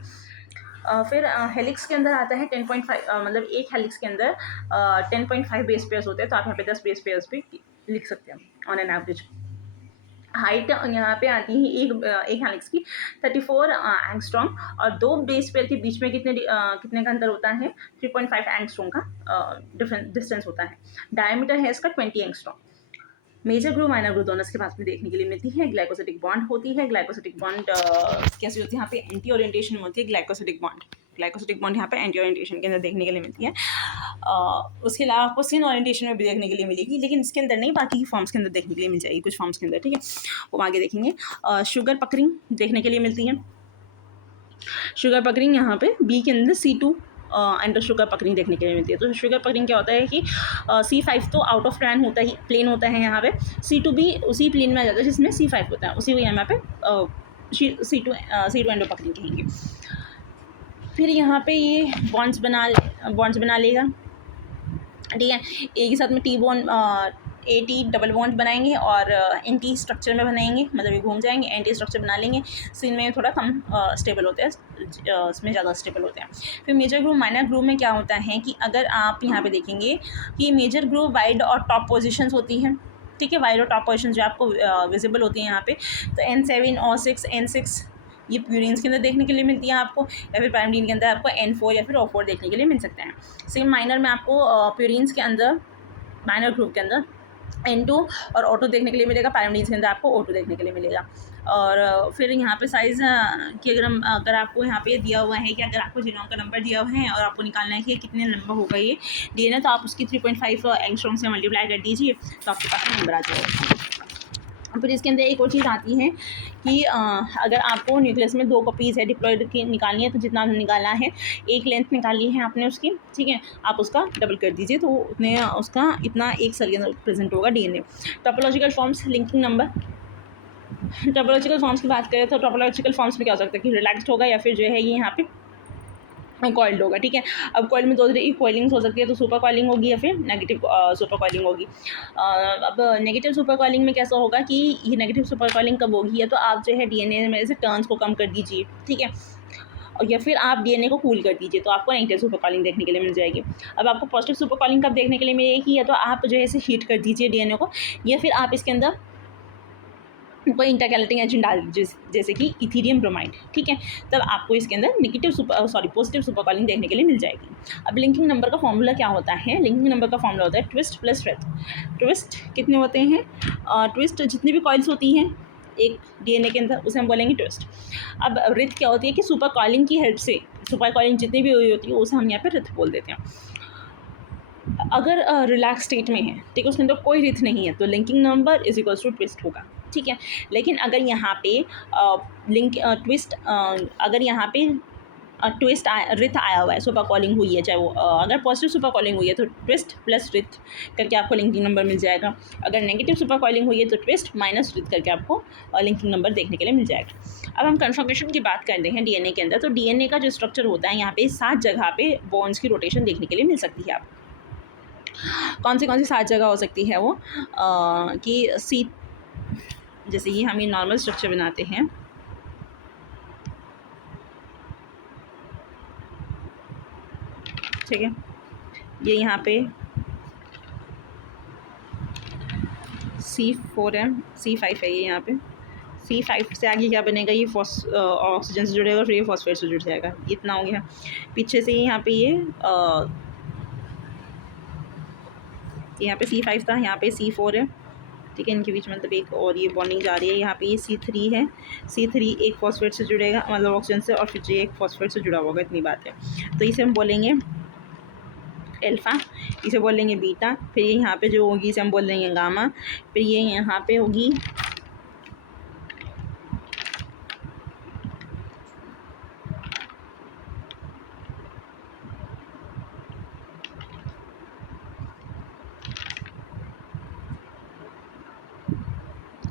फिर हेलिक्स के अंदर आता है 10.5, मतलब एक हेलिक्स के अंदर 10.5 बेस पेयर्स होते हैं, तो आप यहाँ पे 10 बेस पेयर्स भी लिख सकते हैं ऑन एन एवरेज। हाइट यहाँ पे आती है एक हेलिक्स की 34 एंगस्ट्रॉम, और 2 बेस पेयर के बीच में कितने का अंतर होता है, 3.5 एंगस्ट्रॉम का डिस्टेंस होता है। डायमीटर है इसका 20 angstrom. Major group minor group दोनों इसके पास में देखने के लिए मिलती है। ग्लाइकोसिटिक बॉन्ड होती है। ग्लाइकोसिटिक बॉन्ड कैसी होती है, यहाँ पे एंटी ओरिएंटेशन में होती है ग्लाइकोसिटिक बॉन्ड यहाँ पे एंटी ओरिएंटेशन के अंदर देखने के लिए मिलती है। उसके अलावा आपको सिन ओरिएंटेशन में भी देखने के लिए मिलेगी, लेकिन इसके अंदर नहीं, बाकी फॉर्म्स के अंदर देखने के लिए मिल जाएगी, कुछ फॉर्म्स के अंदर, ठीक है, वो आगे देखेंगे। शुगर पकरिंग देखने के लिए मिलती है। शुगर पकरिंग यहाँ पे बी के अंदर C2 एंड शुगर पकरिंग देखने के लिए मिलती है। तो शुगर पकरिंग क्या होता है कि C5 तो आउट ऑफ प्लान होता ही प्लेन होता है यहाँ पे, C2 भी उसी प्लेन में आ जाता है जिसमें C5 होता है, उसी को यहाँ पे C2 एंडो पकरिंग कहेंगे। फिर यहाँ पे ये बॉन्ड्स बना लेगा, ठीक है। ए के साथ में T bond AT double bond बनाएंगे और एंटी स्ट्रक्चर में बनाएंगे, मतलब ये घूम जाएंगे, एंटी स्ट्रक्चर बना लेंगे। सो इनमें थोड़ा कम स्टेबल होते हैं, इसमें ज़्यादा स्टेबल होते हैं। फिर मेजर ग्रुप माइनर ग्रुप में क्या होता है कि अगर आप यहाँ पे देखेंगे कि मेजर ग्रुप वाइड और टॉप पोजिशंस होती हैं, ठीक है। वाइड और टॉप पोजिशन जो आपको विजिबल होती हैं यहाँ पे, तो N7 O6 N6 ये प्यूरिन्स के अंदर देखने के लिए मिलती है आपको, या फिर पैरामीडीन के अंदर आपको N4 या फिर O4 देखने के लिए मिल सकते हैं। सेम माइनर में आपको प्यूरिन्स के अंदर, माइनर ग्रुप के अंदर N2 और O2 देखने के लिए मिलेगा, पैरामीडीन के अंदर आपको O2 देखने के लिए मिलेगा। और फिर यहाँ पे साइज़ की अगर आपको यहाँ पे दिया हुआ है कि अगर आपको जीनोम का नंबर दिया हुआ है और आपको निकालना है कि कितने नंबर होगा ये DNA, तो आप उसकी 3.5 एंगस्ट्रॉम से मल्टीप्लाई कर दीजिए तो आपके पास नंबर आ जाएगा। फिर इसके अंदर एक और चीज़ आती है कि अगर आपको न्यूक्लियस में 2 कॉपीज़ है डिप्लॉयड की निकालनी है, तो जितना निकालना है, एक लेंथ निकाली है आपने उसकी, ठीक है, आप उसका डबल कर दीजिए तो उतने उसका इतना एक सेल के अंदर प्रेजेंट होगा DNA। Topological forms, linking number. Topological forms की बात करें तो टोपोलॉजिकल फॉर्म्स में क्या हो सकता है कि रिलैक्स्ड होगा या फिर जो है ये यहाँ पे कॉइल्ड होगा, ठीक है। अब कॉइल में 2 तरह की कॉइलिंग्स हो सकती है, तो सुपर कॉइलिंग होगी या फिर नेगेटिव सुपर कॉइलिंग होगी। अब नेगेटिव सुपर कॉइलिंग में कैसा होगा कि ये नेगेटिव सुपर कॉइलिंग कब होगी, या तो आप जो है DNA में से टर्न्स को कम कर दीजिए, ठीक है, और या फिर आप DNA को कूल कर दीजिए तो आपको नेगेटिव सुपर कॉइलिंग देखने के लिए मिल जाएगी। अब आपको पॉजिटिव सुपर कॉइलिंग कब देखने के लिए मिलेगी, या तो आप जो है इसे हीट कर दीजिए DNA को, या फिर आप इसके अंदर कोई इंटरकैलेटिंग एजेंट डाल दीजिए जैसे कि इथीरियम ब्रोमाइड, ठीक है, तब आपको इसके अंदर पॉजिटिव सुपर कॉइलिंग देखने के लिए मिल जाएगी। अब लिंकिंग नंबर का फॉर्मूला क्या होता है, लिंकिंग नंबर का फॉर्मूला होता है ट्विस्ट प्लस रेथ। ट्विस्ट कितने होते हैं, ट्विस्ट जितनी भी कॉइल्स होती हैं एक DNA के अंदर उसे हम बोलेंगे ट्विस्ट। अब रेथ क्या होती है कि सुपर कॉइलिंग की हेल्प से, सुपर कॉइलिंग जितनी भी हुई होती है उसे हम यहाँ पे रेथ बोल देते हैं। अगर रिलैक्स स्टेट में है, ठीक है, उसके अंदर कोई रिथ नहीं है, तो linking number is equals to twist होगा, ठीक है। लेकिन अगर यहाँ पे अगर यहाँ पे ट्विस्ट रिथ आया हुआ है, सुपर कॉलिंग हुई है, चाहे वो अगर पॉजिटिव सुपर कॉलिंग हुई है तो ट्विस्ट प्लस रिथ करके आपको लिंकिंग नंबर मिल जाएगा। अगर नेगेटिव सुपर कॉलिंग हुई है तो ट्विस्ट माइनस रिथ करके आपको लिंकिंग नंबर देखने के लिए मिल जाएगा। अब हम कन्फर्मेशन की बात करते हैं DNA के अंदर। तो DNA का जो स्ट्रक्चर होता है यहाँ पे 7 जगह पे बॉन्ड्स की रोटेशन देखने के लिए मिल सकती है आपको। कौन सी 7 जगह हो सकती है वो, कि सी, जैसे ये हम ये नॉर्मल स्ट्रक्चर बनाते हैं, ठीक है, ये यहाँ पे C4 है, C5 है ये यहाँ पे। C5 से आगे क्या बनेगा, ये ऑक्सीजन से जुड़ेगा, फिर ये फॉस्फेट से जुड़ जाएगा, इतना हो गया। पीछे से यहाँ पे ये यहाँ पे C5 था, यहाँ पे C4 है, ठीक है, इनके बीच मतलब एक और ये बॉन्डिंग जा रही है। यहाँ पे ये C3 है, C3 एक फॉस्फेट से जुड़ेगा, मतलब ऑक्सीजन से, और फिर ये एक फॉस्फेट से जुड़ा होगा, इतनी बात है। तो इसे हम बोलेंगे अल्फ़ा, इसे बोलेंगे बीटा, फिर ये यहाँ पे जो होगी इसे हम बोल देंगे गामा, फिर ये यहाँ पे होगी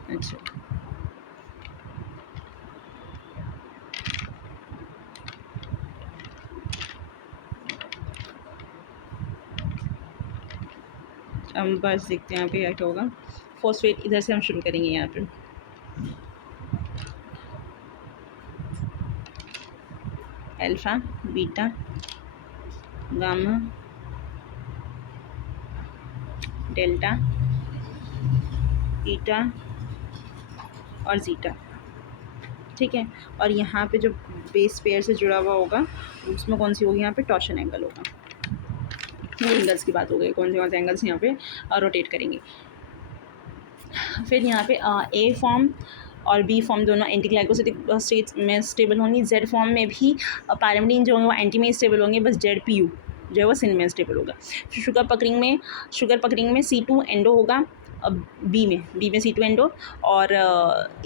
अच्छा हम बस देखते हैं यहाँ पे क्या होगा। फॉस्फेट इधर से हम शुरू करेंगे, यहाँ पे अल्फ़ा, बीटा, गामा, डेल्टा, ईटा और ज़ीटा, ठीक है। और यहाँ पे जो बेस पेयर से जुड़ा हुआ होगा उसमें कौन सी होगी, यहाँ पे टॉर्शन एंगल होगा। ये एंगल्स की बात हो गई, कौन से एंगल्स यहाँ पे रोटेट करेंगे। फिर यहाँ पे A फॉर्म और B फॉर्म दोनों एंटी ग्लाइकोसिटिक स्टेट में स्टेबल होंगी। Z फॉर्म में भी पैरामिडीन जो होंगे वो एंटी में स्टेबल होंगे, बस ZPU जो है वो सिन में स्टेबल होगा। फिर शुगर पकरिंग में C2 एंडो होगा, B में C2 एंडो, और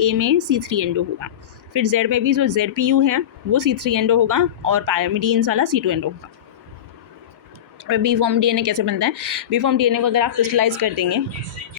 A में C3 एंडो होगा। फिर Z में भी जो ZPU है वो C3 एंडो होगा और पैरामिडीन्स वाला C2 एंडो होगा। बी फॉर्म डीएनए कैसे बनता है? बी फॉर्म डीएनए को अगर आप क्रिस्टलाइज़ कर देंगे